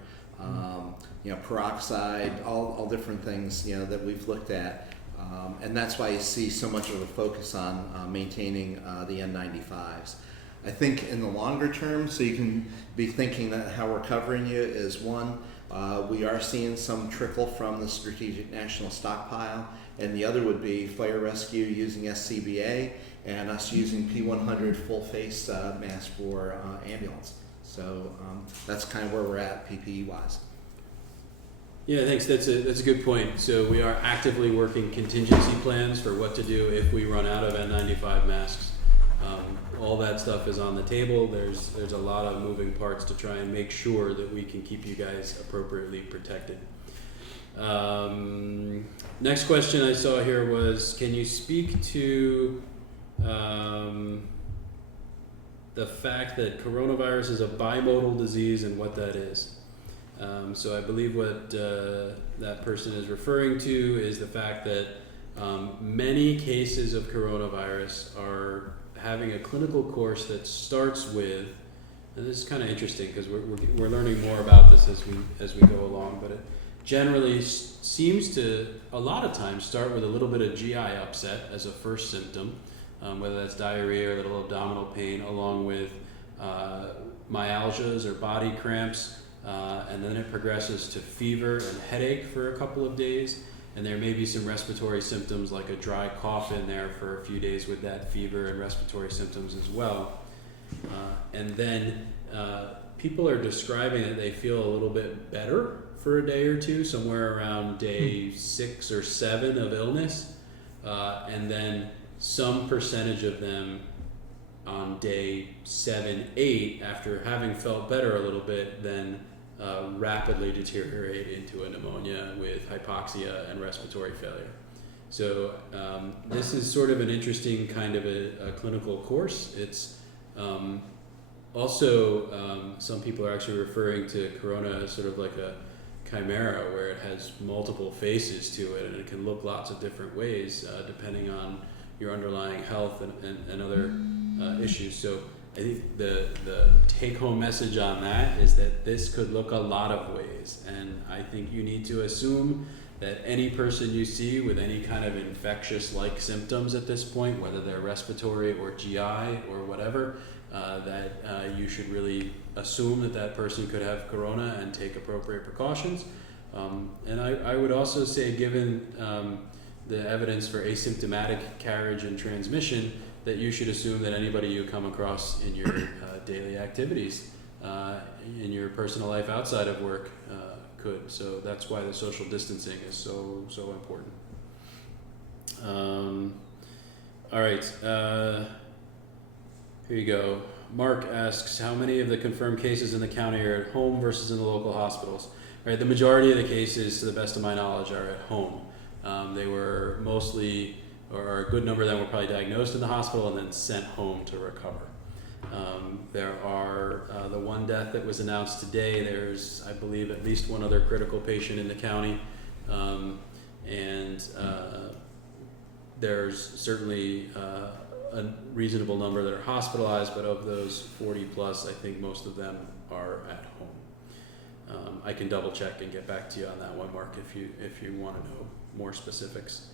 peroxide, all different things that we've looked at. And that's why you see so much of a focus on maintaining the N95s. I think in the longer term, so you can be thinking that how we're covering you is one, we are seeing some trickle from the Strategic National Stockpile, and the other would be fire rescue using SCBA and us using P100 full face mask for ambulance. So that's kind of where we're at PPE wise. Yeah, thanks. That's a good point. So we are actively working contingency plans for what to do if we run out of N95 masks. All that stuff is on the table. There's a lot of moving parts to try and make sure that we can keep you guys appropriately protected. Next question I saw here was, can you speak to the fact that coronavirus is a bimodal disease and what that is? So I believe what that person is referring to is the fact that many cases of coronavirus are having a clinical course that starts with, and this is kind of interesting because we're learning more about this as we go along, but it generally seems to a lot of times start with a little bit of GI upset as a first symptom, whether that's diarrhea or little abdominal pain, along with myalgias or body cramps, and then it progresses to fever and headache for a couple of days, and there may be some respiratory symptoms like a dry cough in there for a few days with that fever and respiratory symptoms as well. And then people are describing that they feel a little bit better for a day or two, somewhere around day 6 or 7 of illness, and then some percentage of them on day 7, 8, after having felt better a little bit, then rapidly deteriorate into a pneumonia with hypoxia and respiratory failure. So this is sort of an interesting kind of a clinical course. It's also some people are actually referring to corona as sort of like a chimera, where it has multiple faces to it, and it can look lots of different ways depending on your underlying health and other issues. So I think the take-home message on that is that this could look a lot of ways, and I think you need to assume that any person you see with any kind of infectious-like symptoms at this point, whether they're respiratory or GI or whatever, that you should really assume that that person could have corona and take appropriate precautions. And I would also say, given the evidence for asymptomatic carriage and transmission, that you should assume that anybody you come across in your daily activities, in your personal life outside of work, could. So that's why the social distancing is so important. All right, here you go. Mark asks, how many of the confirmed cases in the county are at home versus in the local hospitals? Right, the majority of the cases, to the best of my knowledge, are at home. They were mostly, or a good number of them were probably diagnosed in the hospital and then sent home to recover. There are the one death that was announced today. There's, I believe, at least one other critical patient in the county, and there's certainly a reasonable number that are hospitalized, but of those 40 plus, I think most of them are at home. I can double check and get back to you on that one, Mark, if you want to know more specifics.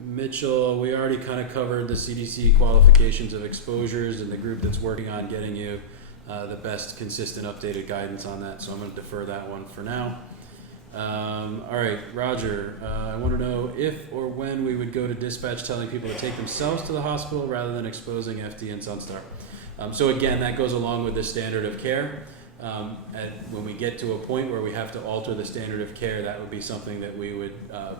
Mitchell, we already kind of covered the CDC qualifications of exposures and the group that's working on getting you the best consistent updated guidance on that, so I'm going to defer that one for now. All right, Roger, I want to know if or when we would go to dispatch telling people to take themselves to the hospital rather than exposing FD and Sunstar. So again, that goes along with the standard of care. When we get to a point where we have to alter the standard of care, that would be something that we would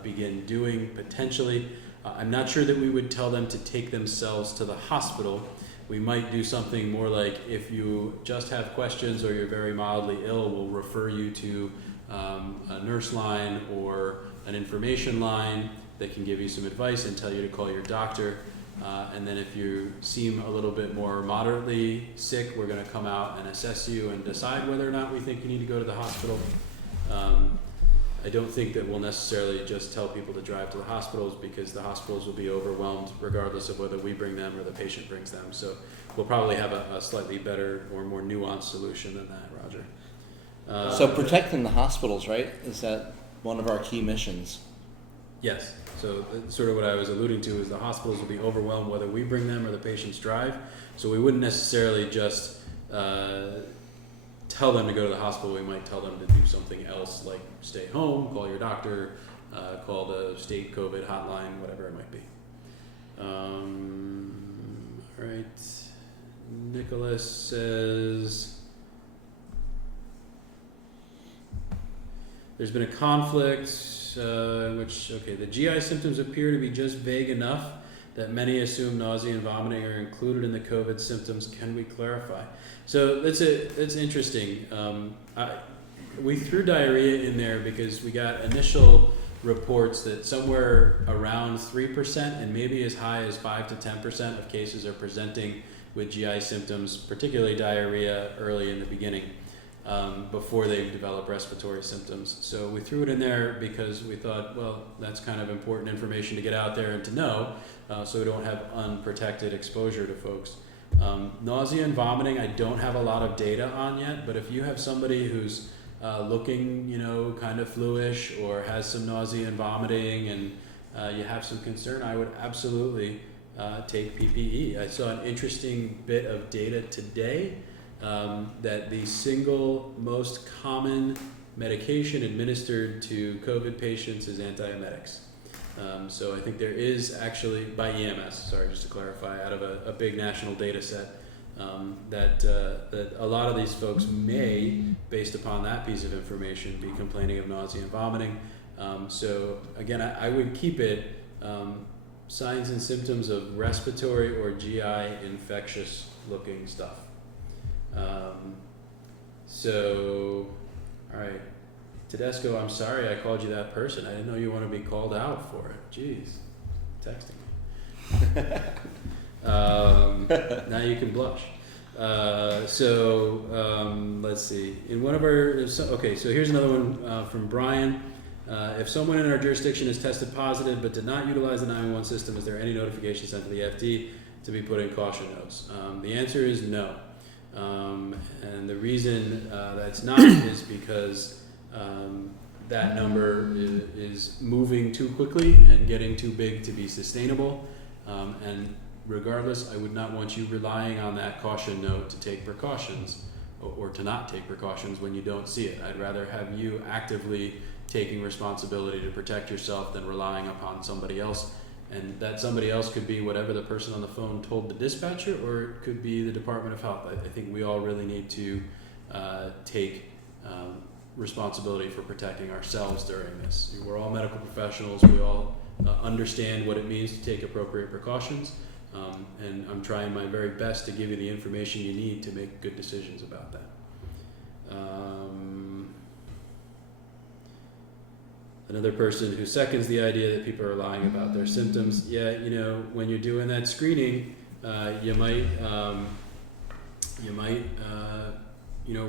begin doing potentially. I'm not sure that we would tell them to take themselves to the hospital. We might do something more like, if you just have questions or you're very mildly ill, we'll refer you to a nurse line or an information line that can give you some advice and tell you to call your doctor. And then if you seem a little bit more moderately sick, we're going to come out and assess you and decide whether or not we think you need to go to the hospital. I don't think that we'll necessarily just tell people to drive to the hospitals, because the hospitals will be overwhelmed regardless of whether we bring them or the patient brings them. So we'll probably have a slightly better or more nuanced solution than that, Roger. So protecting the hospitals, right? Is that one of our key missions? Yes. So that's sort of what I was alluding to, is the hospitals will be overwhelmed whether we bring them or the patients drive. So we wouldn't necessarily just tell them to go to the hospital. We might tell them to do something else, like stay home, call your doctor, call the state COVID hotline, whatever it might be. All right. Nicholas says, there's been a conflict, the GI symptoms appear to be just vague enough that many assume nausea and vomiting are included in the COVID symptoms. Can we clarify? So that's interesting. We threw diarrhea in there because we got initial reports that somewhere around 3% and maybe as high as 5 to 10% of cases are presenting with GI symptoms, particularly diarrhea, early in the beginning. Before they develop respiratory symptoms. So we threw it in there because we thought, well, that's kind of important information to get out there and to know, so we don't have unprotected exposure to folks. Nausea and vomiting, I don't have a lot of data on yet, but if you have somebody who's looking, kind of fluish, or has some nausea and vomiting, and you have some concern, I would absolutely take PPE. I saw an interesting bit of data today that the single most common medication administered to COVID patients is antiemetics. So I think there is actually, by EMS, sorry, just to clarify, out of a big national data set, that a lot of these folks may, based upon that piece of information, be complaining of nausea and vomiting. So again, I would keep it signs and symptoms of respiratory or GI infectious looking stuff. So, all right. Tedesco, I'm sorry I called you that person. I didn't know you want to be called out for it. Jeez, texting me. Now you can blush. Let's see. In one of our, so here's another one from Brian. If someone in our jurisdiction is tested positive but did not utilize the 911 system, is there any notification sent to the FD to be put in caution notes? The answer is no. And the reason that's not is because that number is moving too quickly and getting too big to be sustainable. And regardless, I would not want you relying on that caution note to take precautions or to not take precautions when you don't see it. I'd rather have you actively taking responsibility to protect yourself than relying upon somebody else. And that somebody else could be whatever the person on the phone told the dispatcher, or it could be the Department of Health. I think we all really need to take responsibility for protecting ourselves during this. We're all medical professionals. We all understand what it means to take appropriate precautions. And I'm trying my very best to give you the information you need to make good decisions about that. Another person who seconds the idea that people are lying about their symptoms. Yeah, when you're doing that screening, you might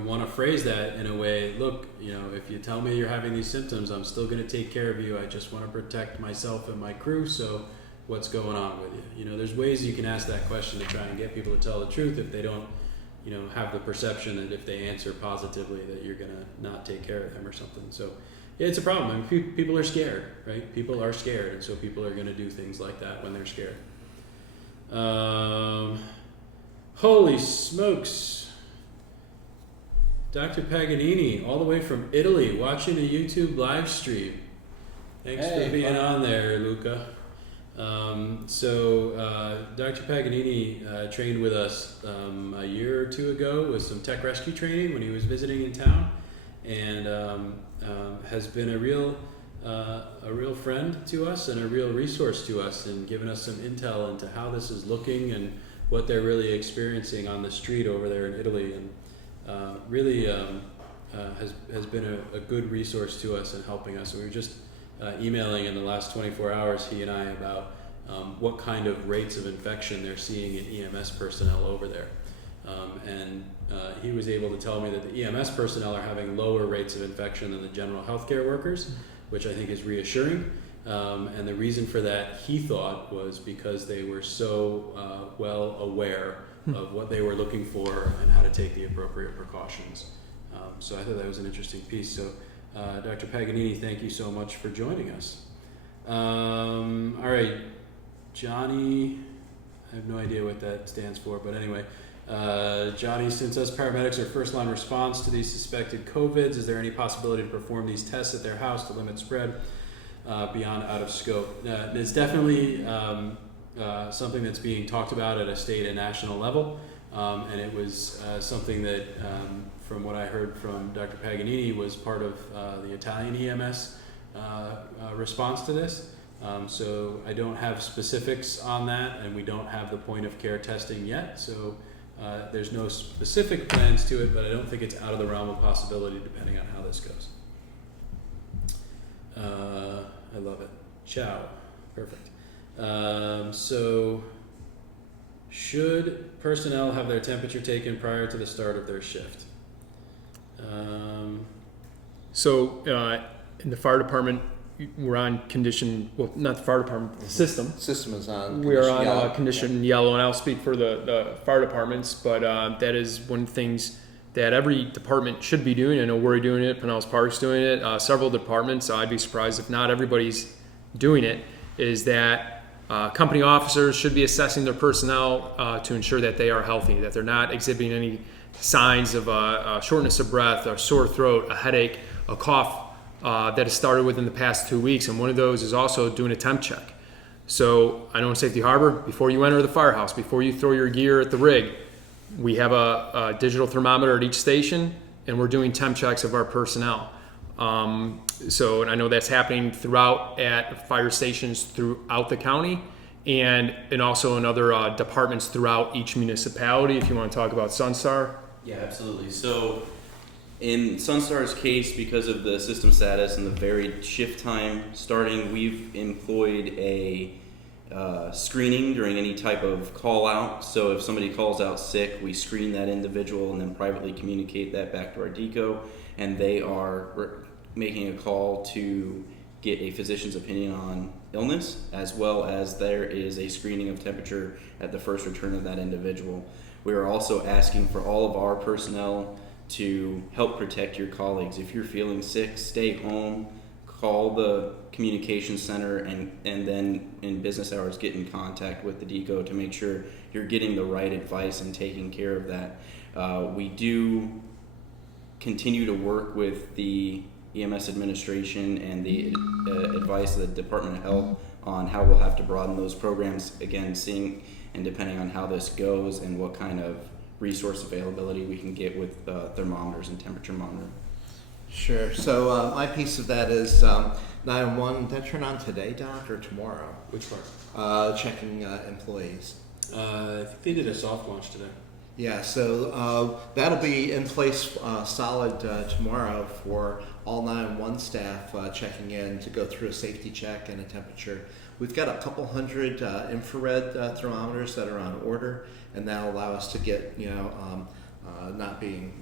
want to phrase that in a way, look, if you tell me you're having these symptoms, I'm still going to take care of you. I just want to protect myself and my crew. So what's going on with you? There's ways you can ask that question to try and get people to tell the truth if they don't, have the perception that if they answer positively that you're going to not take care of them or something. So yeah, it's a problem. I mean, people are scared, right? People are scared, and so people are going to do things like that when they're scared. Holy smokes. Dr. Paganini, all the way from Italy, watching the YouTube live stream. Thanks for being on there, Luca. Dr. Paganini trained with us a year or two ago with some tech rescue training when he was visiting in town, and has been a real friend to us and a real resource to us, and given us some intel into how this is looking and what they're really experiencing on the street over there in Italy, and really has been a good resource to us in helping us. We were just emailing in the last 24 hours, he and I, about what kind of rates of infection they're seeing in EMS personnel over there. He was able to tell me that the EMS personnel are having lower rates of infection than the general healthcare workers, which I think is reassuring. And the reason for that, he thought, was because they were so well aware of what they were looking for and how to take the appropriate precautions. So I thought that was an interesting piece. So Dr. Paganini, thank you so much for joining us. All right, Johnny, I have no idea what that stands for, but anyway. Johnny, since us paramedics are first line response to these suspected COVIDs, is there any possibility to perform these tests at their house to limit spread beyond out of scope? It's definitely something that's being talked about at a state and national level, and it was something that, from what I heard from Dr. Paganini, was part of the Italian EMS response to this. So I don't have specifics on that, and we don't have the point of care testing yet, so there's no specific plans to it, but I don't think it's out of the realm of possibility depending on how this goes. I love it. Ciao. Perfect. So should personnel have their temperature taken prior to the start of their shift? In the fire department, we're on condition, well, not the fire department, the system. System is on. We are condition on yellow. condition yellow, and I'll speak for the fire departments, but that is one of the things that every department should be doing. I know we're doing it, Pinellas Park's doing it, several departments. I'd be surprised if not everybody's doing it. is that company officers should be assessing their personnel to ensure that they are healthy, that they're not exhibiting any signs of shortness of breath, or sore throat, a headache, a cough that has started within the past 2 weeks. And one of those is also doing a temp check. So I know in Safety Harbor, before you enter the firehouse, before you throw your gear at the rig, we have a digital thermometer at each station, and we're doing temp checks of our personnel. And I know that's happening throughout at fire stations throughout the county, and also in other departments throughout each municipality. If you want to talk about Sunstar. Yeah, absolutely. So in Sunstar's case, because of the system status and the varied shift time starting, we've employed a screening during any type of call out. So if somebody calls out sick, we screen that individual and then privately communicate that back to our DECO, and they are making a call to get a physician's opinion on illness, as well as there is a screening of temperature at the first return of that individual. We are also asking for all of our personnel to help protect your colleagues. If you're feeling sick, stay home, call the communications center, and then in business hours get in contact with the DECO to make sure you're getting the right advice and taking care of that. We do continue to work with the EMS administration and the advice of the Department of Health on how we'll have to broaden those programs, again, seeing and depending on how this goes and what kind of resource availability we can get with thermometers and temperature monitoring. Sure. So my piece of that is 911. Did that turn on today, Doc, or tomorrow? Which part? Checking employees. I think they did a soft launch today. Yeah, so that'll be in place solid tomorrow for all 911 staff checking in to go through a safety check and a temperature. We've got a couple hundred infrared thermometers that are on order, and that'll allow us to get, not being,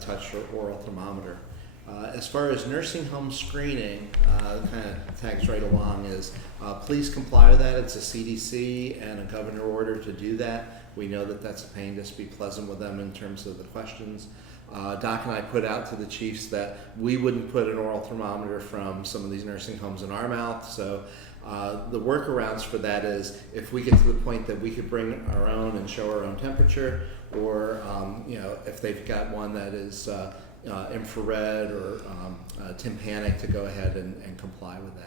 touch or oral thermometer. As far as nursing home screening, kind of tags right along is please comply with that. It's a CDC and a governor order to do that. We know that that's a pain. Just be pleasant with them in terms of the questions. Doc and I put out to the chiefs that we wouldn't put an oral thermometer from some of these nursing homes in our mouth. So the workarounds for that is if we get to the point that we could bring our own and show our own temperature, or if they've got one that is infrared or tympanic, to go ahead and comply with that.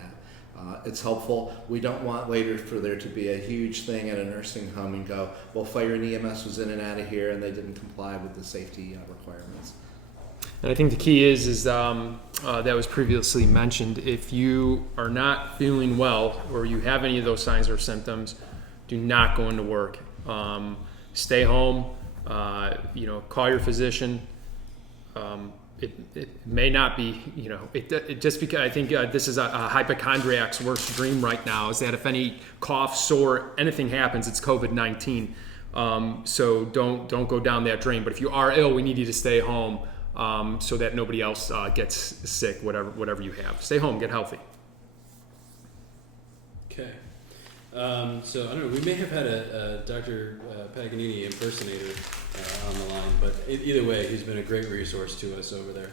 It's helpful. We don't want later for there to be a huge thing at a nursing home and go, well, fire and EMS was in and out of here and they didn't comply with the safety requirements. And I think the key is that was previously mentioned. If you are not feeling well or you have any of those signs or symptoms, do not go into work. Stay home. Call your physician. It may not be, just because I think this is a hypochondriac's worst dream right now, is that if any cough, sore, anything happens, it's COVID-19. So don't go down that drain. But if you are ill, we need you to stay home so that nobody else gets sick, whatever you have. Stay home, get healthy. Okay. So I don't know, we may have had a Dr. Paganini impersonator on the line, but either way, he's been a great resource to us over there.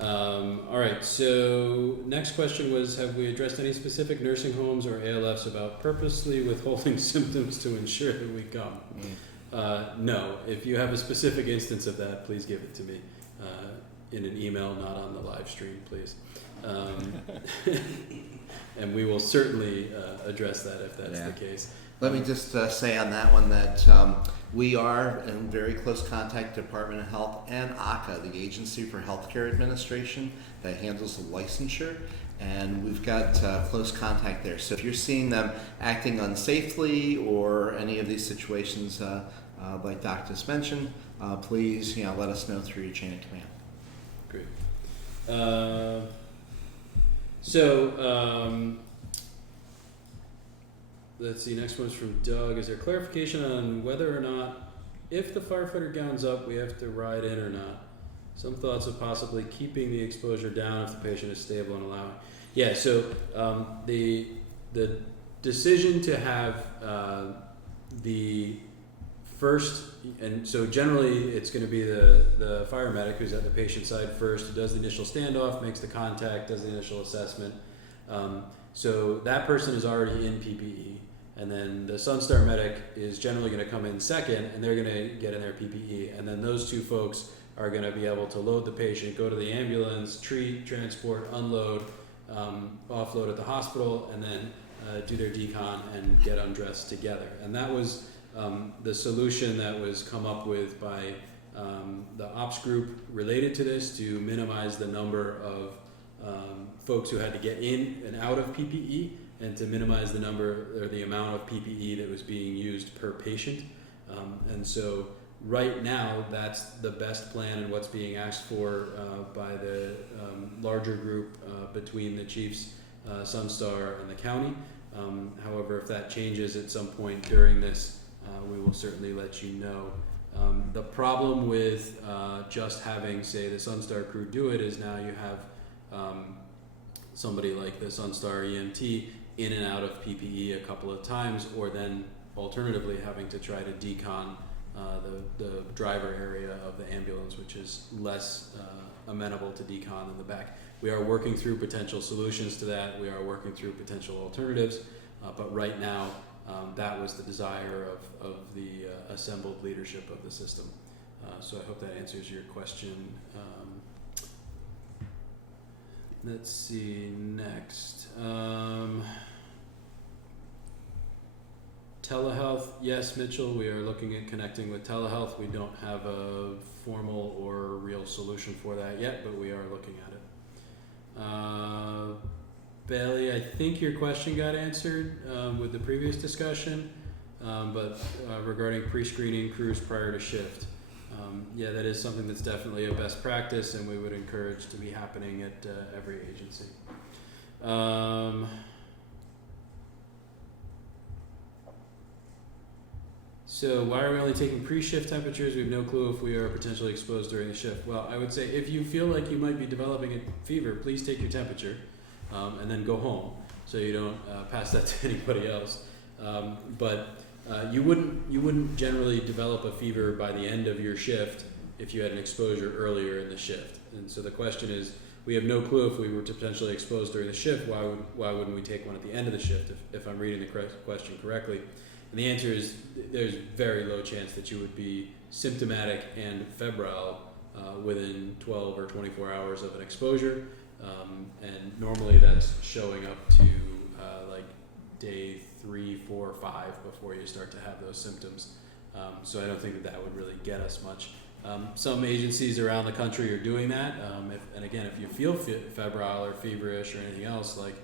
All right, so next question was, have we addressed any specific nursing homes or ALFs about purposely withholding symptoms to ensure that we come? No. If you have a specific instance of that, please give it to me in an email, not on the live stream, please. And we will certainly address that if that's the case. Let me just say on that one that we are in very close contact with Department of Health and AHCA, the Agency for Healthcare Administration, that handles the licensure, and we've got close contact there. So if you're seeing them acting unsafely or any of these situations like Doc just mentioned, please let us know through your chain of command. Great. Let's see, next one's from Doug. Is there clarification on whether or not, if the firefighter gown's up, we have to ride in or not? Some thoughts of possibly keeping the exposure down if the patient is stable and allowing. Yeah, so the decision to have the first, and so generally it's going to be the fire medic who's at the patient side first, who does the initial standoff, makes the contact, does the initial assessment. So that person is already in PPE, and then the Sunstar medic is generally going to come in second, and they're going to get in their PPE, and then those two folks are going to be able to load the patient, go to the ambulance, treat, transport, unload, offload at the hospital, and then do their decon and get undressed together. And that was the solution that was come up with by the ops group related to this, to minimize the number of folks who had to get in and out of PPE, and to minimize the number or the amount of PPE that was being used per patient. And so right now, that's the best plan and what's being asked for by the larger group between the chiefs, Sunstar, and the county. However, if that changes at some point during this, we will certainly let you know. The problem with just having, say, the Sunstar crew do it is now you have somebody like the Sunstar EMT in and out of PPE a couple of times, or then alternatively having to try to decon the driver area of the ambulance, which is less amenable to decon in the back. We are working through potential solutions to that. We are working through potential alternatives, but right now that was the desire of the assembled leadership of the system. So I hope that answers your question. Let's see, next. Telehealth, yes, Mitchell, we are looking at connecting with telehealth. We don't have a formal or real solution for that yet, but we are looking at it. Bailey, I think your question got answered with the previous discussion, but regarding pre-screening crews prior to shift. Yeah, that is something that's definitely a best practice, and we would encourage to be happening at every agency. So why are we only taking pre-shift temperatures? We have no clue if we are potentially exposed during the shift. Well, I would say if you feel like you might be developing a fever, please take your temperature and then go home so you don't pass that to anybody else. But you wouldn't generally develop a fever by the end of your shift if you had an exposure earlier in the shift. And so the question is, we have no clue if we were to potentially exposed during the shift, why wouldn't we take one at the end of the shift, if I'm reading the question correctly? And the answer is there's very low chance that you would be symptomatic and febrile within 12 or 24 hours of an exposure. And normally that's showing up to like day 3, 4, 5 before you start to have those symptoms. So I don't think that would really get us much. Some agencies around the country are doing that. And again, if you feel febrile or feverish or anything else, like,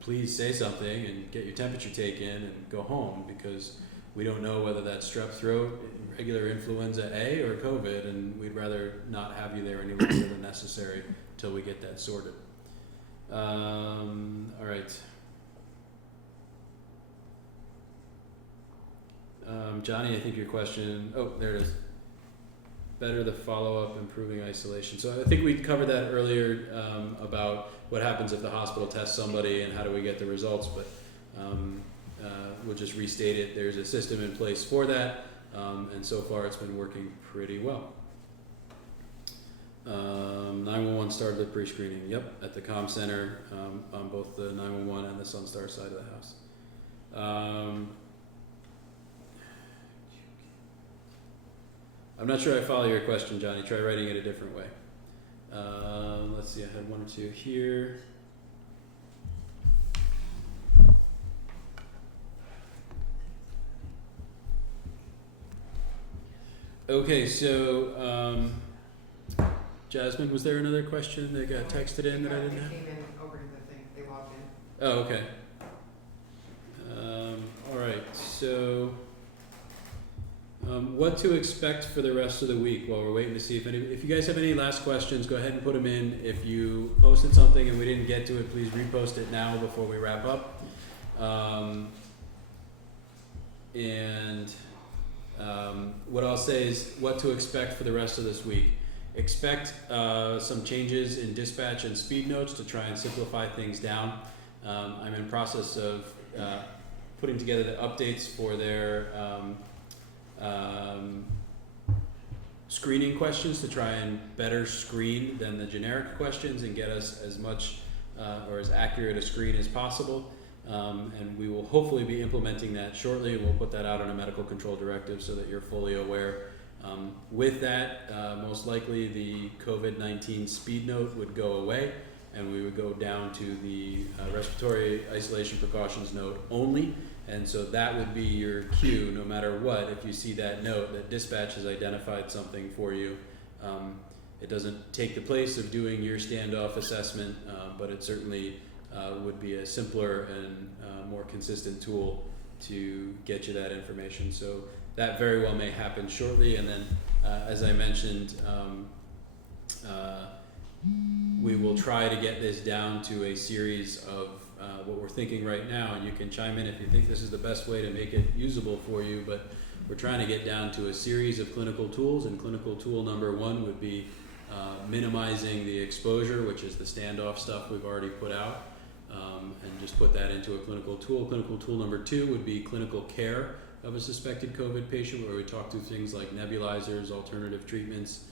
please say something and get your temperature taken and go home, because we don't know whether that's strep throat, regular influenza A, or COVID, and we'd rather not have you there any longer than necessary till we get that sorted. All right. Johnny, I think your question, there it is. Better the follow-up, improving isolation. So I think we covered that earlier about what happens if the hospital tests somebody and how do we get the results, but we'll just restate it. There's a system in place for that, and so far it's been working pretty well. 911 started the pre-screening, at the comm center on both the 911 and the Sunstar side of the house. I'm not sure I follow your question, Johnny. Try writing it a different way. Let's see, I had one or two here. Okay, so Jasmine, was there another question that got texted in that I didn't have? They came in over to the thing, they logged in. Oh, okay. All right, so what to expect for the rest of the week while we're waiting to see if you guys have any last questions, go ahead and put them in. If you posted something and we didn't get to it, please repost it now before we wrap up. What I'll say is what to expect for the rest of this week. Expect some changes in dispatch and speed notes to try and simplify things down. I'm in process of putting together the updates for their screening questions to try and better screen than the generic questions and get us as much or as accurate a screen as possible. And we will hopefully be implementing that shortly. We'll put that out in a medical control directive so that you're fully aware. With that, most likely the COVID-19 speed note would go away, and we would go down to the respiratory isolation precautions note only. And so that would be your cue, no matter what. If you see that note that dispatch has identified something for you, it doesn't take the place of doing your standoff assessment, but it certainly would be a simpler and more consistent tool to get you that information. So that very well may happen shortly. And then, as I mentioned, we will try to get this down to a series of what we're thinking right now, and you can chime in if you think this is the best way to make it usable for you, but we're trying to get down to a series of clinical tools, and clinical tool number 1 would be minimizing the exposure, which is the standoff stuff we've already put out, and just put that into a clinical tool. Clinical tool number 2 would be clinical care of a suspected COVID patient, where we talk through things like nebulizers, alternative treatments,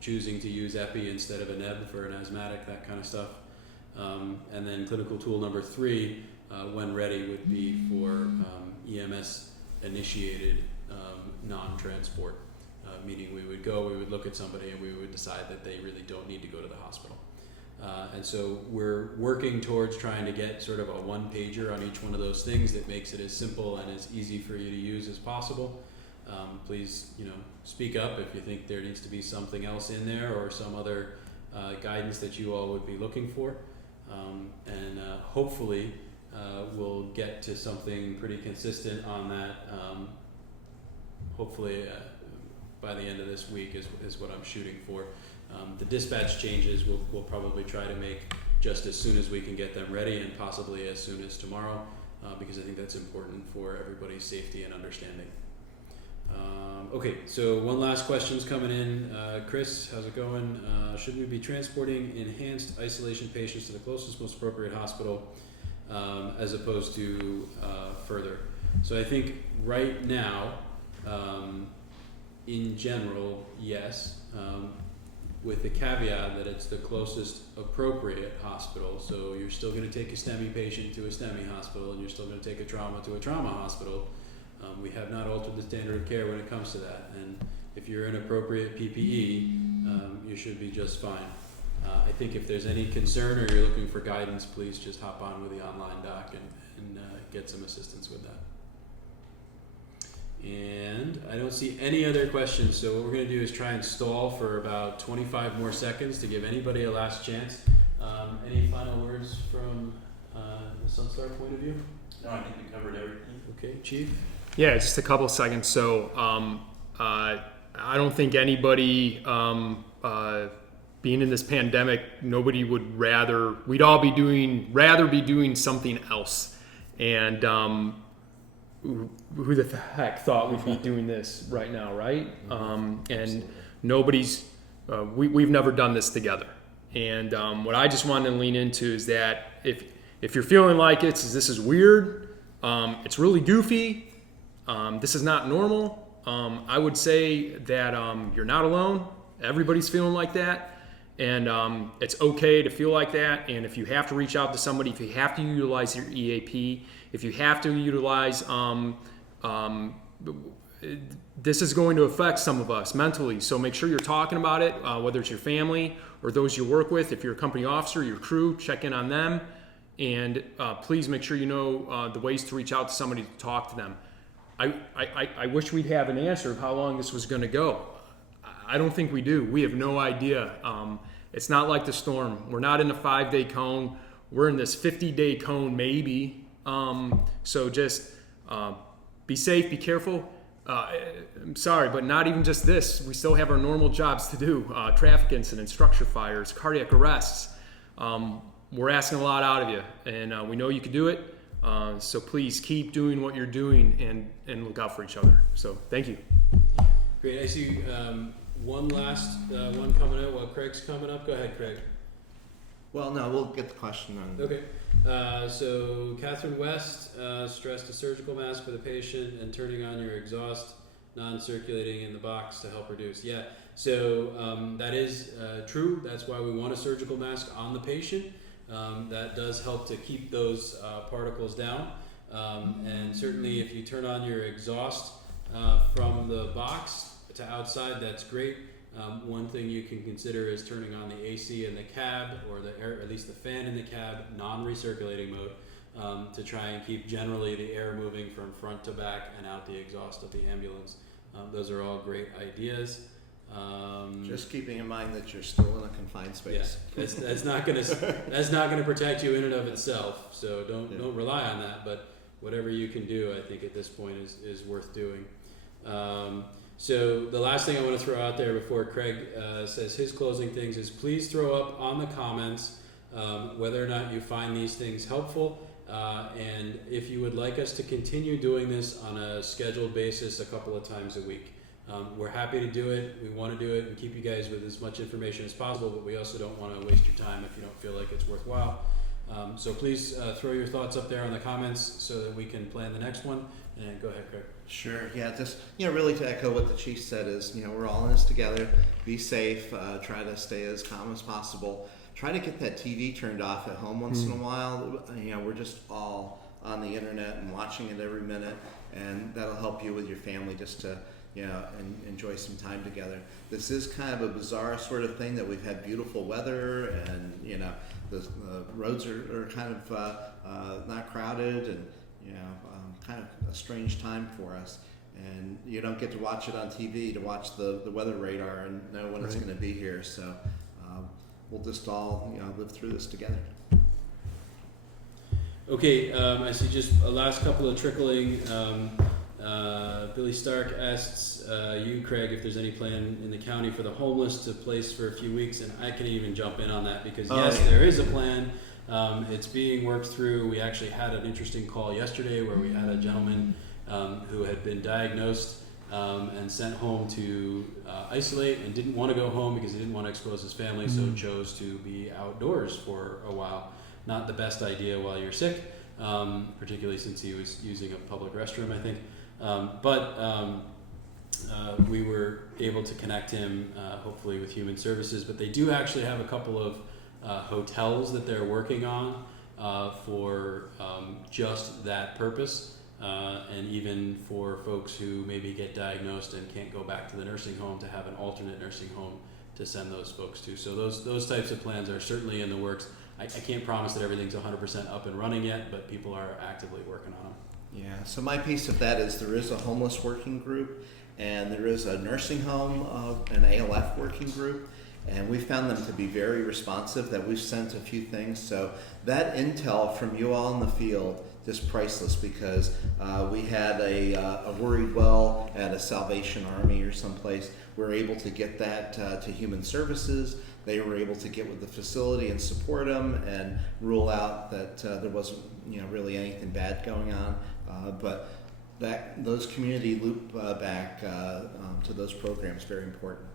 choosing to use epi instead of a neb for an asthmatic, that kind of stuff. And then clinical tool number 3, when ready, would be for EMS initiated non-transport, meaning we would look at somebody and we would decide that they really don't need to go to the hospital. And so we're working towards trying to get sort of a one-pager on each one of those things that makes it as simple and as easy for you to use as possible. Please, speak up if you think there needs to be something else in there or some other guidance that you all would be looking for. And hopefully we'll get to something pretty consistent on that. Hopefully by the end of this week is what I'm shooting for. The dispatch changes we'll probably try to make just as soon as we can get them ready, and possibly as soon as tomorrow, because I think that's important for everybody's safety and understanding. Okay, so one last question's coming in. Chris, how's it going? Should we be transporting enhanced isolation patients to the closest, most appropriate hospital as opposed to further? So I think right now, in general, yes, with the caveat that it's the closest appropriate hospital. So you're still going to take a STEMI patient to a STEMI hospital, and you're still going to take a trauma to a trauma hospital. We have not altered the standard of care when it comes to that, and if you're in appropriate PPE, you should be just fine. I think if there's any concern or you're looking for guidance, please just hop on with the online doc and get some assistance with that. And I don't see any other questions, so what we're going to do is try and stall for about 25 more seconds to give anybody a last chance. Any final words from the Sunstar point of view? No, I think we covered everything. Okay, Chief? Yeah, just a couple seconds. So I don't think anybody being in this pandemic, nobody would we'd all rather be doing something else. And who the heck thought we'd be doing this right now, right? And nobody's, we've never done this together. And what I just wanted to lean into is that if you're feeling like this is weird, it's really goofy, this is not normal, I would say that you're not alone. Everybody's feeling like that. And it's okay to feel like that. And if you have to reach out to somebody, if you have to utilize your EAP, if you have to utilize, this is going to affect some of us mentally. So make sure you're talking about it, whether it's your family or those you work with. If you're a company officer, your crew, check in on them. And please make sure you know the ways to reach out to somebody to talk to them. I wish we'd have an answer of how long this was going to go. I don't think we do. We have no idea. It's not like the storm. We're not in a 5-day cone. We're in this 50-day cone maybe. So just be safe, be careful. I'm sorry, but not even just this. We still have our normal jobs to do. Traffic incidents, structure fires, cardiac arrests. We're asking a lot out of you, and we know you can do it. So please keep doing what you're doing and look out for each other. So thank you. Great. I see one last one coming out while Craig's coming up. Go ahead, Craig. Well, no, we'll get the question on. Okay. So Catherine West stressed a surgical mask for the patient and turning on your exhaust, non-circulating in the box to help reduce. Yeah. So that is true. That's why we want a surgical mask on the patient. that does help to keep those particles down. And certainly if you turn on your exhaust from the box to outside, that's great. One thing you can consider is turning on the AC in the cab, or the air, at least the fan in the cab, non-recirculating mode, to try and keep generally the air moving from front to back and out the exhaust of the ambulance. Those are all great ideas. Just keeping in mind that you're still in a confined space. Yeah, that's not gonna protect you in and of itself. So don't rely on that. But whatever you can do, I think at this point is worth doing. So the last thing I want to throw out there before Craig says his closing things is please throw up on the comments whether or not you find these things helpful, and if you would like us to continue doing this on a scheduled basis a couple of times a week. We're happy to do it. We want to do it and keep you guys with as much information as possible, but we also don't want to waste your time if you don't feel like it's worthwhile. So please throw your thoughts up there in the comments so that we can plan the next one. And go ahead, Craig. Sure. Yeah. Just really to echo what the chief said is we're all in this together. Be safe. Try to stay as calm as possible. Try to get that TV turned off at home once in a while. We're just all on the internet and watching it every minute, and that'll help you with your family just to and enjoy some time together. This is kind of a bizarre sort of thing that we've had beautiful weather, and the roads are kind of not crowded, and kind of a strange time for us. And you don't get to watch it on TV to watch the weather radar and know when it's going to be here. So we'll just all live through this together. Okay, I see just a last couple of trickling. Billy Stark asks you, Craig, if there's any plan in the county for the homeless to place for a few weeks, and I can even jump in on that because there is a plan. It's being worked through. We actually had an interesting call yesterday where we had a gentleman who had been diagnosed and sent home to isolate and didn't want to go home because he didn't want to expose his family, so chose to be outdoors for a while. Not the best idea while you're sick, particularly since he was using a public restroom, I think. But we were able to connect him, hopefully with Human Services. But they do actually have a couple of hotels that they're working on for just that purpose, and even for folks who maybe get diagnosed and can't go back to the nursing home, to have an alternate nursing home to send those folks to. So those types of plans are certainly in the works. I can't promise that everything's 100% up and running yet, but people are actively working on them. Yeah, so my piece of that is there is a homeless working group, and there is a nursing home, an ALF working group, and we found them to be very responsive, that we've sent a few things. So that intel from you all in the field is priceless, because we had a worried well at a Salvation Army or someplace. We're able to get that to Human Services. They were able to get with the facility and support them and rule out that there wasn't really anything bad going on. But those community loop back to those programs very important.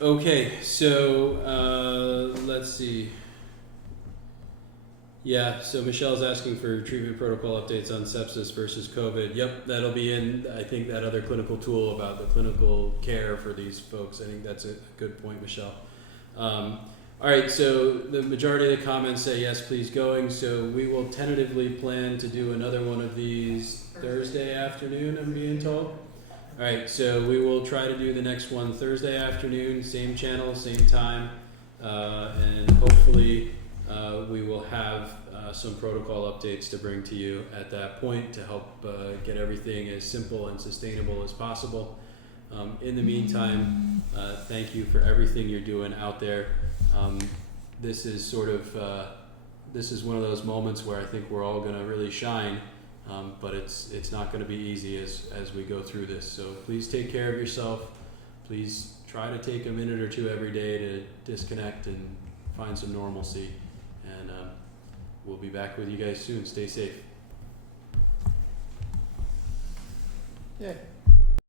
Okay, so let's see. Yeah, so Michelle's asking for treatment protocol updates on sepsis versus COVID. Yep, that'll be in, I think, that other clinical tool about the clinical care for these folks. I think that's a good point, Michelle. All right, so the majority of the comments say yes, please going. So we will tentatively plan to do another one of these Thursday afternoon, I'm being told. All right, so we will try to do the next one Thursday afternoon, same channel, same time, and hopefully we will have some protocol updates to bring to you at that point to help get everything as simple and sustainable as possible. In the meantime, thank you for everything you're doing out there. This is sort of this is one of those moments where I think we're all going to really shine, but it's not going to be easy as we go through this. So please take care of yourself. Please try to take a minute or two every day to disconnect and find some normalcy. And we'll be back with you guys soon. Stay safe. Yeah.